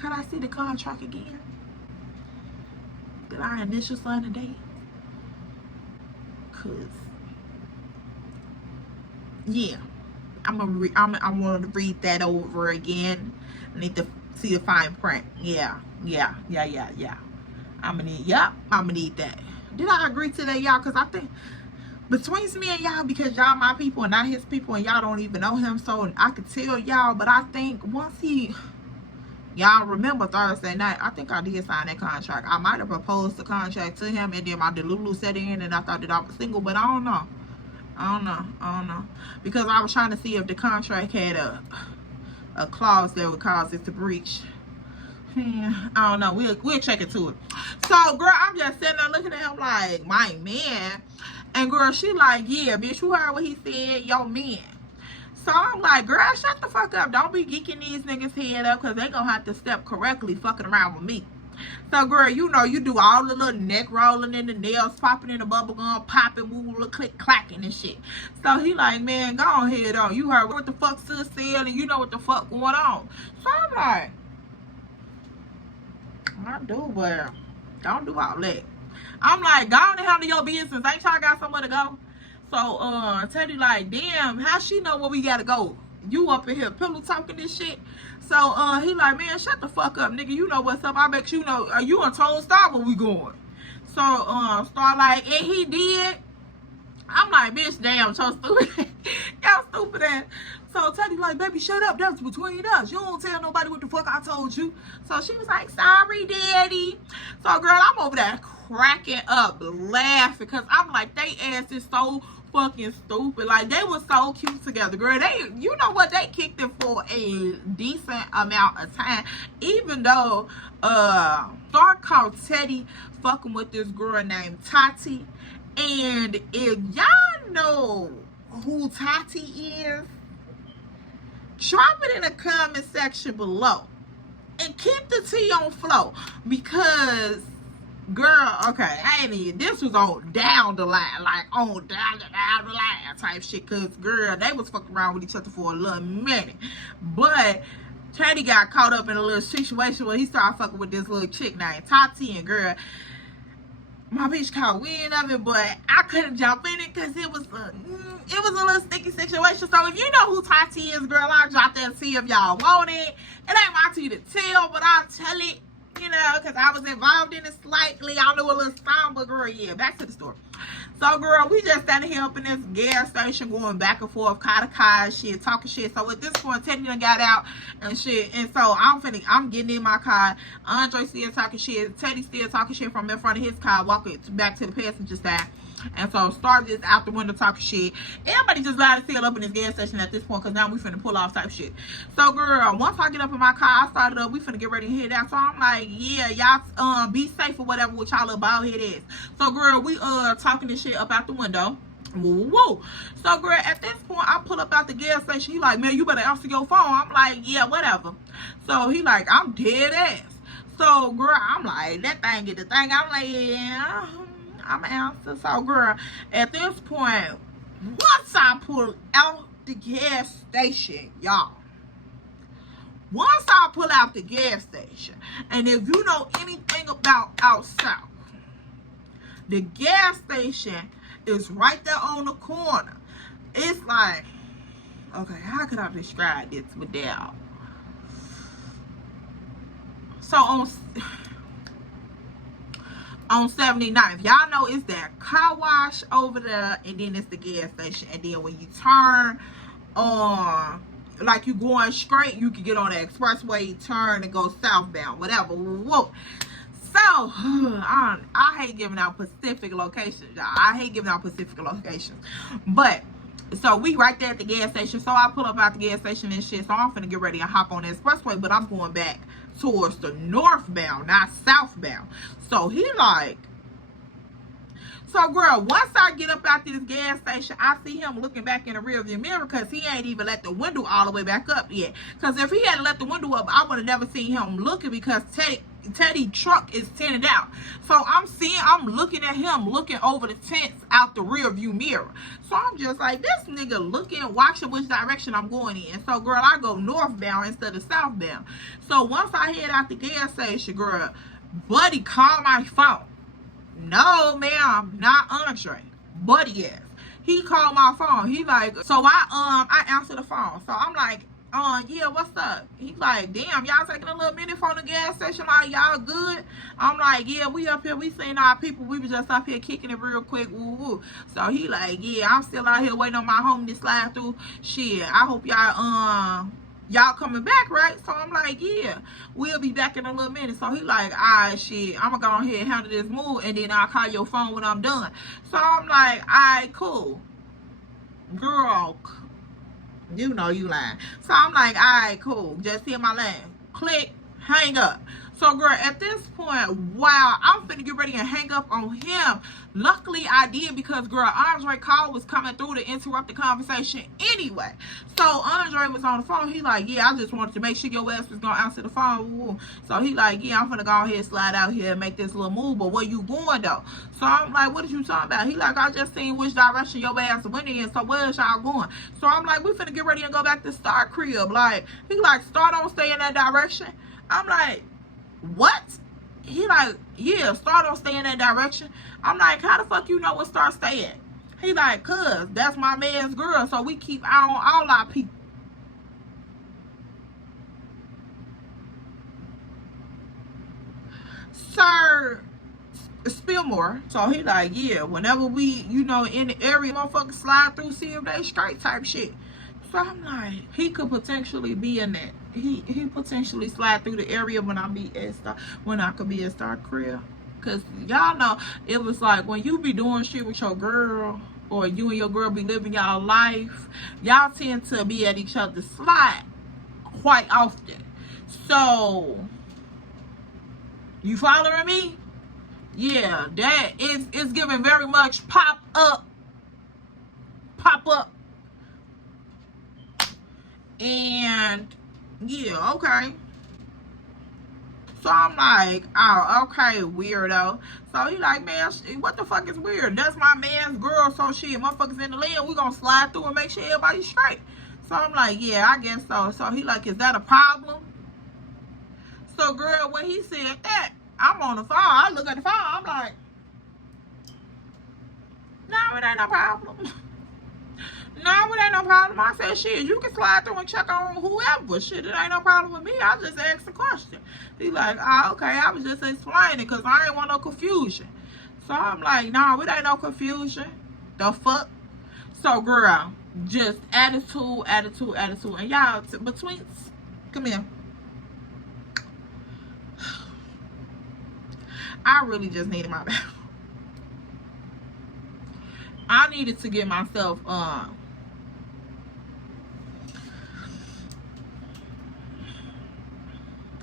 can I see the contract again? Did I initial sign the date? Cause yeah, I want to read that over again. I need to see the fine print. Yeah. I'm gonna need that. Did I agree to that, y'all? Cause I think between me and y'all, because y'all my people and not his people, and y'all don't even know him, so I could tell y'all. But I think once y'all remember Thursday night, I think I did sign that contract. I might have proposed the contract to him, and then my Delulu set in, and I thought that I was single, but I don't know. I don't know. Because I was trying to see if the contract had a clause that would cause it to breach. I don't know. We'll check into it. So, girl, I'm just sitting there looking at him like, my man. And, girl, she like, yeah, bitch, you heard what he said? Yo, man. So, I'm like, girl, shut the fuck up. Don't be geeking these niggas' head up because they gonna have to step correctly fucking around with me. So, girl, you know, you do all the little neck rolling and the nails popping in the bubble gum, popping, woo, little click, clacking and shit. So, he like, man, go ahead on. You heard what the fuck sis said and you know what the fuck going on. So, I'm like, I do, but don't do all that. I'm like, go on and handle your business. Ain't y'all got somewhere to go? So, Teddy like, damn, how she know where we gotta go? You up in here pillow talking this shit. So, he like, man, shut the fuck up, nigga. You know what's up. I bet you know, you and Tone Star where we going. So, Star like, and he did. I'm like, bitch, damn, so stupid. Y'all stupid ass. So Teddy like, baby, shut up. That's between us. You don't tell nobody what the fuck I told you. So she was like, sorry, daddy. So, girl, I'm over there cracking up, laughing. Because I'm like, they ass is so fucking stupid. Like, they were so cute together, girl. They, you know what? They kicked it for a decent amount of time. Even though Star called Teddy fucking with this girl named Tati. And if y'all know who Tati is, drop it in the comment section below. And keep the tea on flow. Because, girl, okay, I ain't even, this was on down the line. Like, on down the line type shit. Because, girl, they was fucking around with each other for a little minute. But Teddy got caught up in a little situation where he started fucking with this little chick named Tati. And, girl, my bitch caught wind of it, but I couldn't jump in it because it was a little sticky situation. So if you know who Tati is, girl, I'll drop that and see if y'all want it. It ain't my tea to tell, but I'll tell it, you know, because I was involved in it slightly. I know a little sound, but girl, yeah, back to the story. So, girl, we just standing here up in this gas station going back and forth, kind shit, talking shit. So, at this point, Teddy done got out and shit. And so, I'm getting in my car. Andre still talking shit. Teddy still talking shit from in front of his car, walking back to the passenger side. And so, Star just out the window talking shit. Everybody just lied to seal up in this gas station at this point because now we finna pull off type shit. So, girl, once I get up in my car, I started up. We finna get ready to head out. So, I'm like, yeah, y'all be safe or whatever with y'all little bald head is. So, girl, we talking this shit up out the window. Woo. So, girl, at this point, I pull up out the gas station. He like, man, you better answer your phone. I'm like, yeah, whatever. So, he like, I'm dead ass. So, girl, I'm like, that thing get the thing. I'm like, yeah, I'm answer. So, girl, at this point, once I pull out the gas station, y'all. Once I pull out the gas station, and if you know anything about out south, the gas station is right there on the corner. It's like, okay, how could I describe this without? So on 79th, y'all know it's that car wash over there, and then it's the gas station. And then when you turn on, like you going straight, you can get on the expressway, turn and go southbound, whatever. Whoa. So, I hate giving out specific locations, y'all. I hate giving out specific locations. But, so we right there at the gas station. So, I pull up out the gas station and shit. So, I'm finna get ready and hop on the expressway. But I'm going back towards the northbound, not southbound. So, he like, so, girl, once I get up out to this gas station, I see him looking back in the rearview mirror because he ain't even let the window all the way back up yet. Because if he had let the window up, I would have never seen him looking because Teddy truck is tinted out. So I'm looking at him looking over the tents out the rear view mirror. So I'm just like, this nigga looking, watching which direction I'm going in. So, girl, I go northbound instead of southbound. So once I head out the gas station, girl, buddy called my phone. No, ma'am, not Andre. Buddy ass. He called my phone. He like, so I answered the phone. So I'm like, yeah, what's up? He's like, damn, y'all taking a little minute from the gas station, like, y'all good? I'm like, yeah, we up here, we seen our people, we was just up here kicking it real quick, woo woo. So he like, yeah, I'm still out here waiting on my homie to slide through. Shit, I hope y'all coming back, right? So I'm like, yeah, we'll be back in a little minute. So he like, all right, shit, I'm gonna go ahead and handle this move, and then I'll call your phone when I'm done. So I'm like, all right, cool. girl, you know you lying. So I'm like, all right, cool. Just hit my line. Click, hang up. So, girl, at this point, wow, I'm finna get ready and hang up on him. Luckily, I did because, girl, Andre call was coming through to interrupt the conversation anyway. So, Andre was on the phone. He like, yeah, I just wanted to make sure your ass was gonna answer the phone. So, he like, yeah, I'm finna go ahead and slide out here and make this little move. But where you going, though? So, I'm like, what are you talking about? He like, I just seen which direction your ass went in. So, where's y'all going? So, I'm like, we finna get ready and go back to Star Crib. Like, he like, Star don't stay in that direction. I'm like, what? He like, yeah, Star don't stay in that direction. I'm like, how the fuck you know what Star stay at? He like, cuz that's my man's girl, so we keep eye on all our people. Sir Spillmore. So he like, yeah, whenever we, you know, in the area, motherfuckers slide through, see if they straight type shit. So I'm like, he could potentially be in that. He potentially slide through the area when I be at Star, when I could be at Star Crib. Cause y'all know it was like when you be doing shit with your girl, or you and your girl be living y'all life, y'all tend to be at each other's slide quite often. So you following me? Yeah, that is giving very much pop up. And yeah, okay. So I'm like, oh, okay, weirdo. So he like, man, what the fuck is weird? That's my man's girl, so shit, motherfuckers in the lane, we gonna slide through and make sure everybody's straight. So I'm like, yeah, I guess so. So he like, is that a problem? So girl, when he said that, I'm on the phone. I look at the phone, I'm like, no, it ain't no problem. No, it ain't no problem. I said, shit, you can slide through and check on whoever. Shit, it ain't no problem with me. I just asked a question. He like, oh, okay, I was just explaining because I ain't want no confusion. So I'm like, no, it ain't no confusion. The fuck? So, girl, just attitude. And y'all, between, come here. I really just needed my bathroom. I needed to get myself,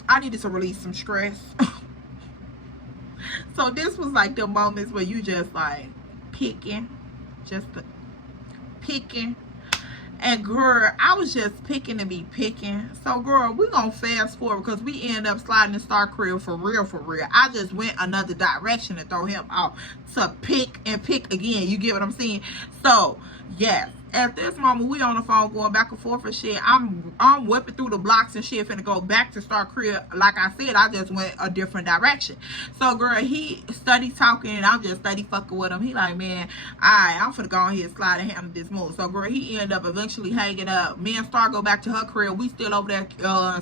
I needed to release some stress. So this was like the moments where you just like picking. And girl, I was just picking to be picking. So girl, we gonna fast forward because we end up sliding in Star Crib for real. I just went another direction to throw him off to pick and pick again. You get what I'm saying? So yes, at this moment we on the phone going back and forth and shit. I'm whipping through the blocks and shit finna go back to Star Crib. Like I said, I just went a different direction. So girl, he study talking and I'm just study fucking with him. He like, man, alright, I'm finna go on here and slide and handle this move. So girl, he end up eventually hanging up. Me and Star go back to her crib. We still over there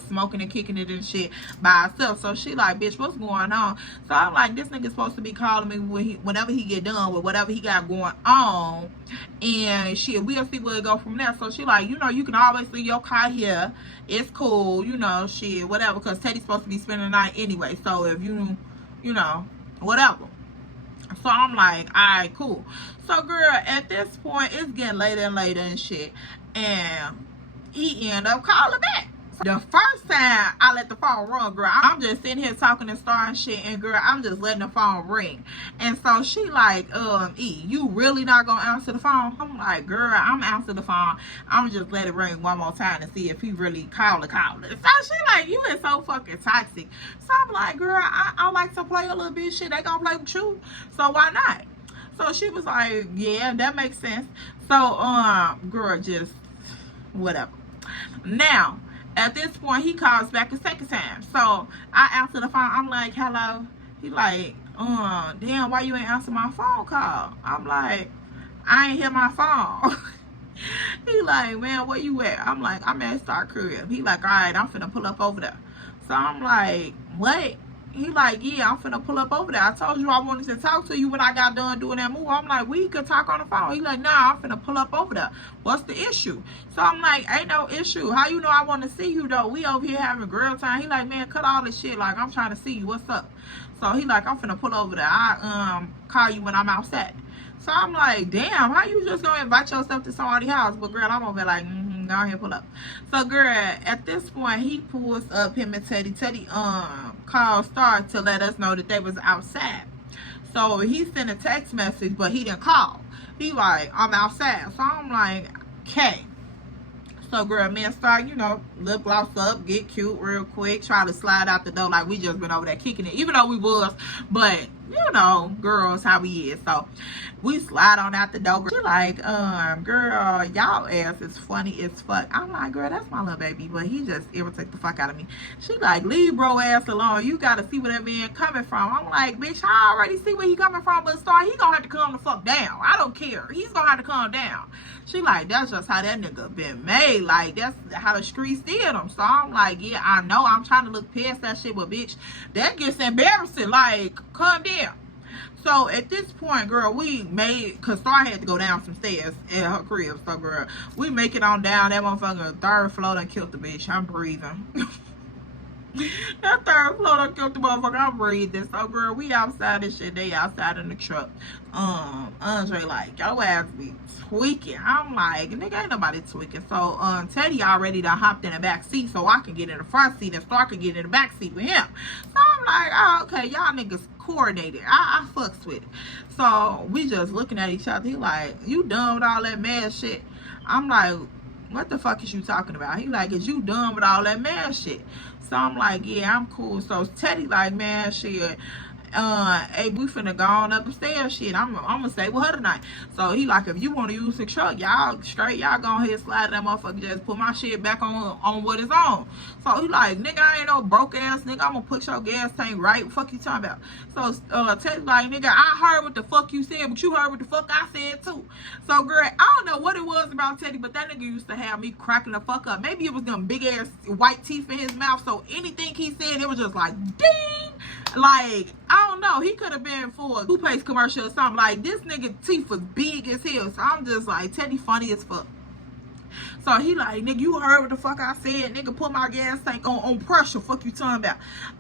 smoking and kicking it and shit by ourselves. So she like, bitch, what's going on? So I'm like, this nigga supposed to be calling me whenever he get done with whatever he got going on. And shit, we'll see where it go from there. So she like, you know, you can always leave your car here. It's cool, you know, shit, whatever. Because Teddy's supposed to be spending the night anyway. So if you know, whatever. So I'm like, alright, cool. So girl, at this point, it's getting later and later and shit. And he end up calling back. The first time I let the phone run, girl, I'm just sitting here talking to Star and shit, and girl, I'm just letting the phone ring. And so she like, E, you really not gonna answer the phone? I'm like, girl, I'm answering the phone. I'm just let it ring one more time to see if he really call it. So she like, you is so fucking toxic. So I'm like, girl, I like to play a little bit shit. They gonna play with you, so why not? So she was like, yeah, that makes sense. So girl, just whatever. Now at this point, he calls back a second time. So I answer the phone. I'm like, hello. He like, damn, why you ain't answer my phone call? I'm like, I ain't hear my phone. He like, man, where you at? I'm like, I'm at Star Crib. He like, all right, I'm finna pull up over there. So I'm like, what? He like, yeah, I'm finna pull up over there. I told you I wanted to talk to you when I got done doing that move. I'm like, we could talk on the phone. He like, nah, I'm finna pull up over there. What's the issue? So I'm like, ain't no issue. How you know I want to see you though? We over here having girl time. He like, man, cut all this shit. Like, I'm trying to see you. What's up? So he like, I'm finna pull over there. I call you when I'm outside. So I'm like, damn, how you just gonna invite yourself to somebody's house? But girl, I'm gonna be like, go ahead, pull up. So girl, at this point, he pulls up, him and Teddy. Teddy called Star to let us know that they was outside. So he sent a text message, but he didn't call. He like, I'm outside. So I'm like, okay. So girl, me and Star, you know, lip gloss up, get cute real quick, try to slide out the door like we just been over there kicking it, even though we was, but you know, girls how we is. So we slide on out the door. She like, girl, y'all ass is funny as fuck. I'm like, girl, that's my little baby, but he just irritates the fuck out of me. She like, leave bro ass alone. You gotta see where that man coming from. I'm like, bitch, I already see where he coming from, but Star, he gonna have to calm the fuck down. I don't care. He's gonna have to calm down. She like, that's just how that nigga been made. Like, that's how the streets did him. So I'm like, yeah, I know. I'm trying to look past that shit, but bitch, that gets embarrassing. Like, calm down. So at this point, girl, we made, cause Star had to go down some stairs at her crib. So girl, we make it on down. That motherfucker third floor done killed the bitch. I'm breathing. That third floor done killed the motherfucker. I'm breathing. So girl, we outside this shit. They outside in the truck. Andre like, your ass be tweaking. I'm like, nigga, ain't nobody tweaking. So Teddy already done hopped in the back seat so I can get in the front seat and Star can get in the back seat with him. So I'm like, oh, okay, y'all niggas coordinated. I fucks with it. So we just looking at each other. He like, you done with all that mad shit? I'm like, what the fuck is you talking about? He like, is you done with all that mad shit? So I'm like, yeah, I'm cool. So Teddy like, man, shit, hey, we finna go on up the stairs, shit. I'm gonna stay with her tonight. So he like, if you want to use the truck, y'all straight, y'all go ahead and slide that motherfucker, just put my shit back on what it's on. So he like, nigga, I ain't no broke ass nigga. I'm gonna put your gas tank right. What fuck you talking about? So Teddy like, nigga, I heard what the fuck you said, but you heard what the fuck I said too. So girl, I don't know what it was about Teddy, but that nigga used to have me cracking the fuck up. Maybe it was them big ass white teeth in his mouth. So anything he said, it was just like, ding. Like, I don't know. He could have been for a toothpaste commercial or something. Like, this nigga teeth was big as hell. So I'm just like, Teddy funny as fuck. So he like, nigga, you heard what the fuck I said. Nigga, put my gas tank on pressure. Fuck you talking about.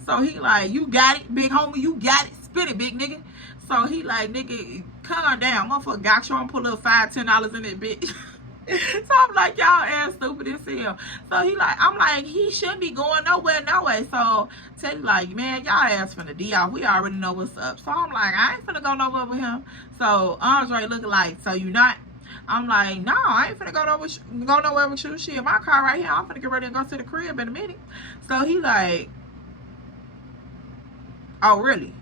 So he like, you got it, big homie. You got it. Spit it, big nigga. So he like, nigga, calm down. Motherfucker got you on, put a little $5, $10 in it, bitch. So I'm like, y'all ass stupid as hell. So he like, I'm like, he shouldn't be going nowhere, no way. So Teddy like, man, y'all ass finna D off. We already know what's up. So I'm like, I ain't finna go nowhere with him. So Andre looking like, so you not? I'm like, no, I ain't finna go nowhere with you. Shit, my car right here. I'm finna get ready to go to the crib in a minute. So he like, oh really?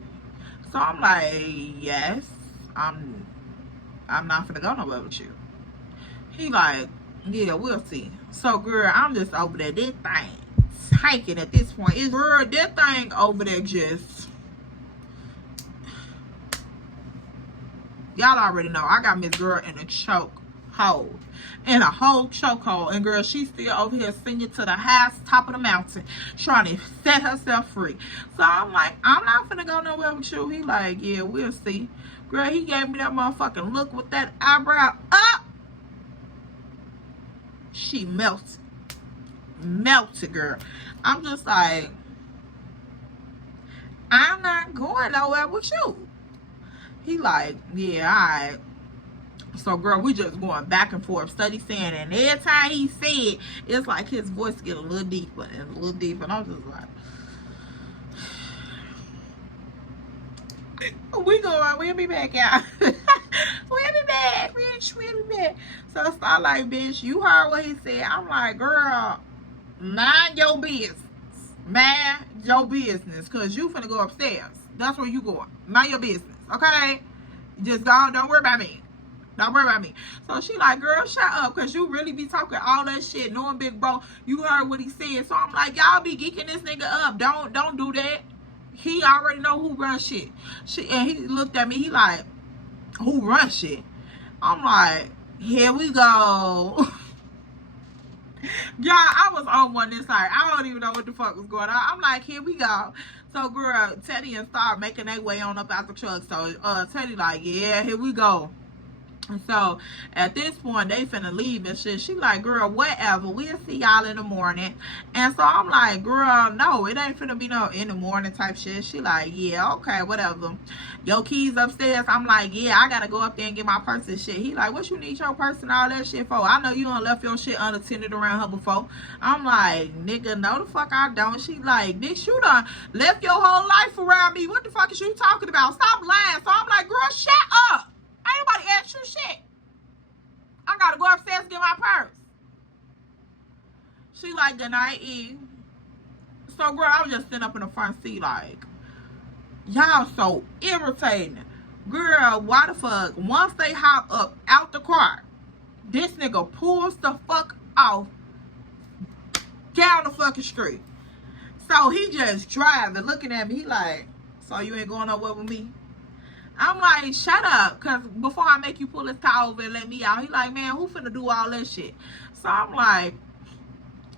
So I'm like, yes, I'm not finna go nowhere with you. He like, yeah, we'll see. So girl, I'm just over there. This thing taking at this point. It's girl, that thing over there just, y'all already know. I got Miss Girl in a choke hold. In a whole choke hold. And girl, she's still over here singing to the highest top of the mountain, trying to set herself free. So I'm like, I'm not finna go nowhere with you. He like, yeah, we'll see. Girl, he gave me that motherfucking look with that eyebrow up. She melted. Melted, girl. I'm just like, I'm not going nowhere with you. He like, yeah, all right. So girl, we just going back and forth, study saying, and every time he said, it's like his voice get a little deeper and a little deeper. And I'm just like, we'll be back, y'all. We'll be back, bitch. We'll be back. So it's not like, bitch, you heard what he said. I'm like, girl, mind your business. Mind your business. Because you finna go upstairs. That's where you going. Mind your business. Okay? Just go. Don't worry about me. Don't worry about me. So she like, girl, shut up. Because you really be talking all that shit. Knowing big bro, you heard what he said. So I'm like, y'all be geeking this nigga up. Don't do that. He already know who runs shit. And he looked at me. He like, who runs shit? I'm like, here we go. Y'all, I was on one this side. I don't even know what the fuck was going on. I'm like, here we go. So, girl, Teddy and Star making their way on up out the truck. So, Teddy like, yeah, here we go. So at this point, they finna leave and shit. She like, girl, whatever. We'll see y'all in the morning. And so I'm like, girl, no, it ain't finna be no in the morning type shit. She like, yeah, okay, whatever. Your keys upstairs. I'm like, yeah, I gotta go up there and get my purse and shit. He like, what you need your purse and all that shit for? I know you done left your shit unattended around her before. I'm like, nigga, no the fuck I don't. She like, bitch, you done left your whole life around me. What the fuck is you talking about? Stop lying. So I'm like, girl, shut up. Ain't nobody ask you shit. I gotta go upstairs and get my purse. She like, good night, E. So, girl, I was just sitting up in the front seat like, y'all so irritating. Girl, why the fuck? Once they hop up out the car, this nigga pulls the fuck off down the fucking street. So, he just driving, looking at me. He like, so you ain't going nowhere with me? I'm like, shut up, because before I make you pull this car over and let me out. He like, man, who finna do all that shit? So I'm like,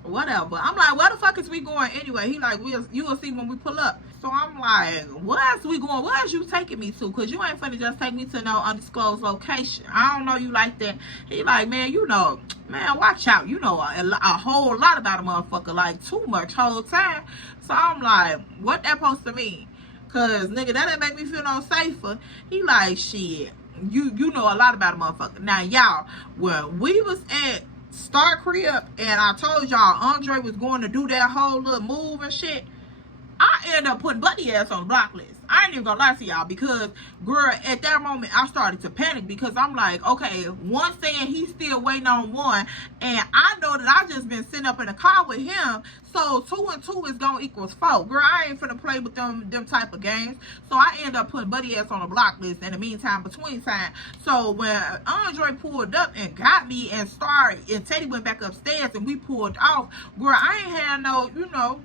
whatever. I'm like, where the fuck is we going anyway? He like, you will see when we pull up. So I'm like, where is we going? Where is you taking me to? Because you ain't finna just take me to no undisclosed location. I don't know you like that. He like, man, you know, man, watch out. You know a whole lot about a motherfucker, like too much whole time. So I'm like, what that supposed to mean? Cause nigga, that didn't make me feel no safer. He like, shit, you know a lot about a motherfucker. Now y'all, when we was at Star Crib and I told y'all Andre was going to do that whole little move and shit, I ended up putting Buddy ass on the block list. I ain't even gonna lie to y'all, because girl, at that moment I started to panic, because I'm like, okay, one saying he's still waiting on one, and I know that I just been sitting up in the car with him, so 2 and 2 is gonna equal 4. Girl, I ain't finna play with them type of games. So I ended up putting Buddy ass on the block list in the meantime, between time. So when Andre pulled up and got me and started, and Teddy went back upstairs and we pulled off, girl, I ain't had no, you know,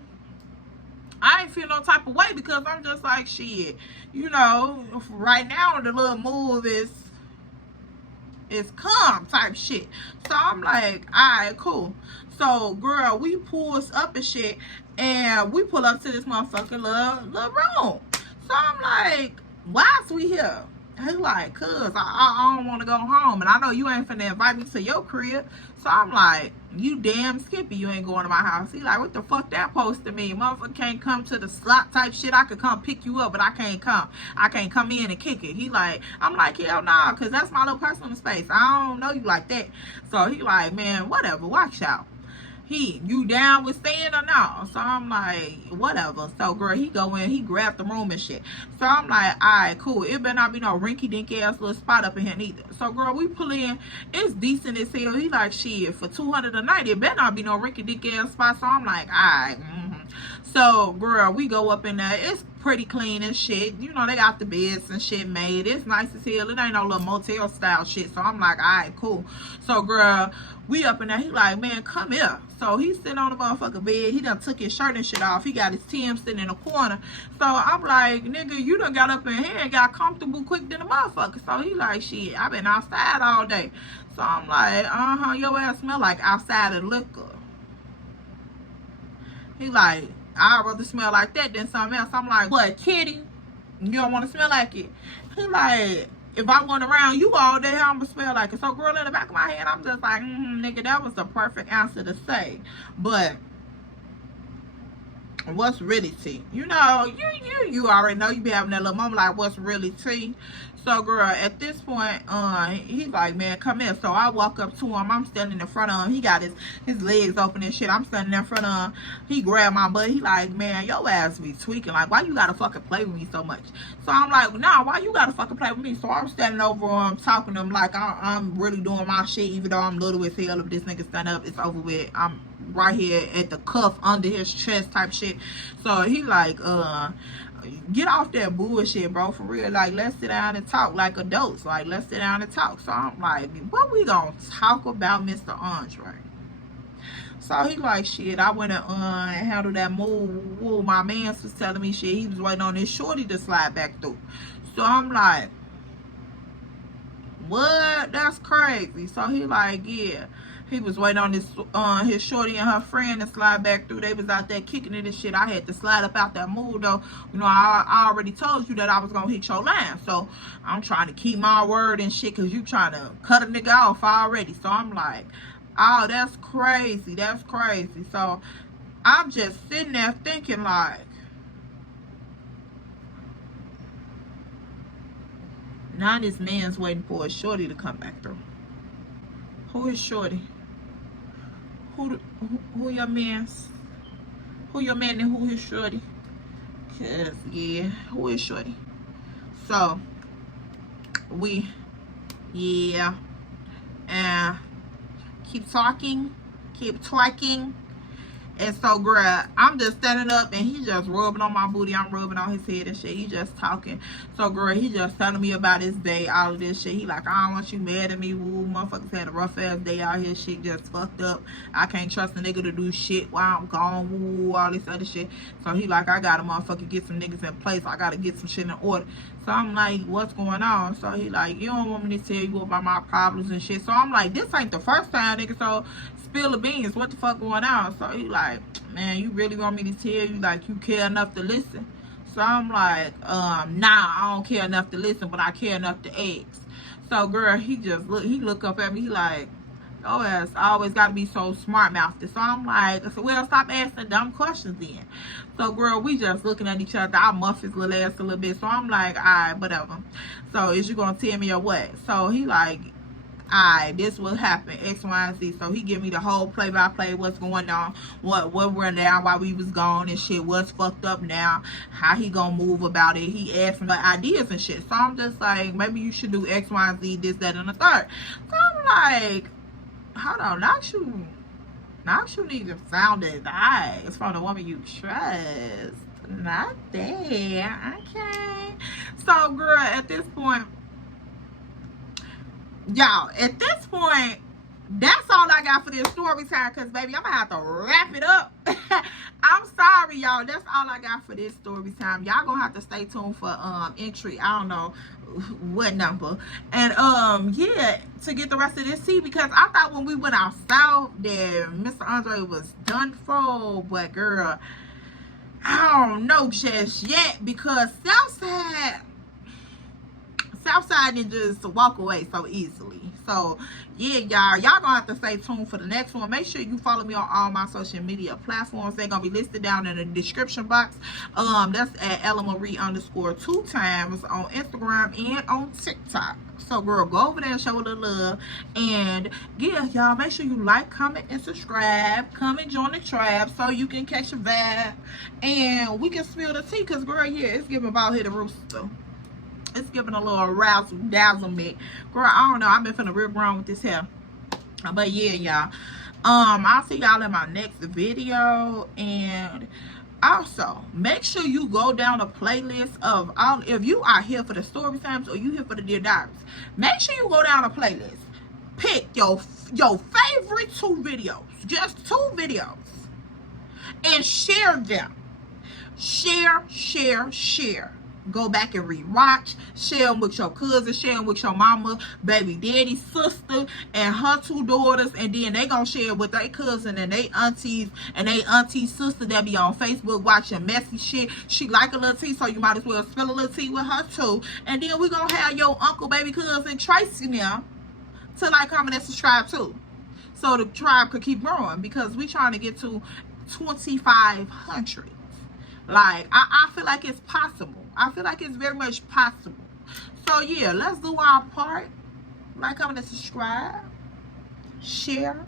I ain't feel no type of way, because I'm just like, shit, you know, right now the little move is calm type shit. So I'm like, alright, cool. So girl, we pulls up and shit, and we pull up to this motherfucking little room. So I'm like, why is we here? He like, cuz I don't want to go home, and I know you ain't finna invite me to your crib. So I'm like, you damn skippy, you ain't going to my house. He like, what the fuck that supposed to mean? Motherfucker can't come to the slot type shit. I could come pick you up, but I can't come. I can't come in and kick it. He like, I'm like, hell nah, cause that's my little personal space. I don't know you like that. So he like, man, whatever, watch out. You down with staying or not? So I'm like, whatever. So girl, he go in, he grabbed the room and shit. So I'm like, alright, cool. It better not be no rinky dinky ass little spot up in here neither. So girl, we pull in, it's decent as hell. He like, shit, for $200 a night, it better not be no rinky dinky ass spot. So I'm like, alright. So girl, we go up in there. It's pretty clean and shit. You know, they got the beds and shit made. It's nice as hell. It ain't no little motel style shit. So I'm like, alright, cool. So girl, we up in there. He like, man, come here. So he's sitting on the motherfucking bed. He done took his shirt and shit off. He got his Tim sitting in the corner. So I'm like, nigga, you done got up in here and got comfortable quick than a motherfucker. So he like, shit, I been outside all day. So I'm like, your ass smell like outside of liquor. He like, I'd rather smell like that than something else. I'm like, what, kitty? You don't want to smell like it? He like, if I went around you all day, how I'm gonna smell like it? So girl, in the back of my head, I'm just like, nigga, that was the perfect answer to say. But what's really tea? You know, you already know, you be having that little moment like, what's really tea? So girl, at this point, he's like, man, come here. So I walk up to him. I'm standing in front of him. He got his legs open and shit. I'm standing in front of him. He grabbed my butt. He like, man, your ass be tweaking. Like, why you gotta fucking play with me so much? So I'm like, nah, why you gotta fucking play with me? So I'm standing over him, talking to him like I'm really doing my shit, even though I'm little as hell. If this nigga stand up, it's over with. I'm right here at the cuff under his chest type shit. So he like, get off that bullshit, bro, for real. Like, let's sit down and talk like adults. Like, let's sit down and talk. So I'm like, what we gonna talk about, Mr. Andre? So he like, shit, I went and handled that move. Woo, my man was telling me shit. He was waiting on this shorty to slide back through. So I'm like, what? That's crazy. So he like, yeah. He was waiting on his shorty and her friend to slide back through. They was out there kicking it and shit. I had to slide up out that mood though. You know, I already told you that I was gonna hit your line. So I'm trying to keep my word and shit, cause you trying to cut a nigga off already. So I'm like, oh, that's crazy. That's crazy. So I'm just sitting there thinking like, now this man's waiting for a shorty to come back through. Who is shorty? Who your man's? Who your man and who is shorty? Cause yeah, who is shorty? So yeah, and keep talking, keep twerking. And so, girl, I'm just standing up and he just rubbing on my booty. I'm rubbing on his head and shit. He just talking. So, girl, he just telling me about his day, all of this shit. He like, I don't want you mad at me. Woo, motherfuckers had a rough ass day out here. Shit just fucked up. I can't trust a nigga to do shit while I'm gone. Woo, all this other shit. So, he like, I gotta motherfucking get some niggas in place. I gotta get some shit in order. So, I'm like, what's going on? So, he like, you don't want me to tell you about my problems and shit. So, I'm like, this ain't the first time, nigga. So, spill the beans. What the fuck going on? So, he like, man, you really want me to tell you, like, you care enough to listen? So I'm like, nah, I don't care enough to listen, but I care enough to ask. So, girl, he look up at me, he like, oh, ass always gotta be so smart mouthed. So I'm like, so well, stop asking dumb questions then. So, girl, we just looking at each other. I muff his little ass a little bit. So I'm like, all right, whatever. So is you gonna tell me or what? So he like, alright, this will happen, X, Y, and Z. So he give me the whole play-by-play, what's going on, what went down while we was gone and shit, what's fucked up now, how he gonna move about it. He asked me ideas and shit. So I'm just like, maybe you should do X, Y, and Z, this, that, and the third. So I'm like, hold on, not you need to sound advice from the woman you trust. Not that. Okay. So, girl, at this point, y'all, at this point, that's all I got for this story time, because baby, I'm gonna have to wrap it up. I'm sorry, y'all, that's all I got for this story time. Y'all gonna have to stay tuned for entry, I don't know what number, and yeah, to get the rest of this tea, because I thought when we went out south that Mr. Andre was done for, but girl, I don't know just yet, because Southside didn't just walk away so easily. So yeah, y'all gonna have to stay tuned for the next one. Make sure you follow me on all my social media platforms. They're gonna be listed down in the description box. That's at @EllaMarie_2 times on Instagram and on TikTok. So girl, go over there and show a little love. And yeah, y'all, make sure you like, comment, and subscribe. Come and join the tribe so you can catch a vibe and we can spill the tea, because girl, yeah, it's giving about hit a rooster. It's giving a little razzle dazzle me. Girl, I don't know. I've been finna rip around with this hair. But yeah, y'all. I'll see y'all in my next video. And also, make sure you go down a playlist of all. If you are here for the story times or you here for the Dear Diaries, make sure you go down a playlist. Pick your favorite 2 videos. Just 2 videos. And share them. Share. Go back and rewatch. Share them with your cousin. Share them with your mama, baby daddy, sister, and her 2 daughters. And then they gonna share with their cousin and they aunties and they auntie sister that be on Facebook watching messy shit. She like a little tea, so you might as well spill a little tea with her too. And then we gonna have your uncle, baby cousin Tracy now to like, comment, and subscribe too, so the tribe could keep growing, because we trying to get to 2,500. Like, I feel like it's possible. I feel like it's very much possible. So, yeah, let's do our part. Like, comment, and subscribe. Share.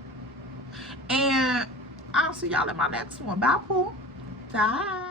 And I'll see y'all in my next one. Bye, Pooh. Bye.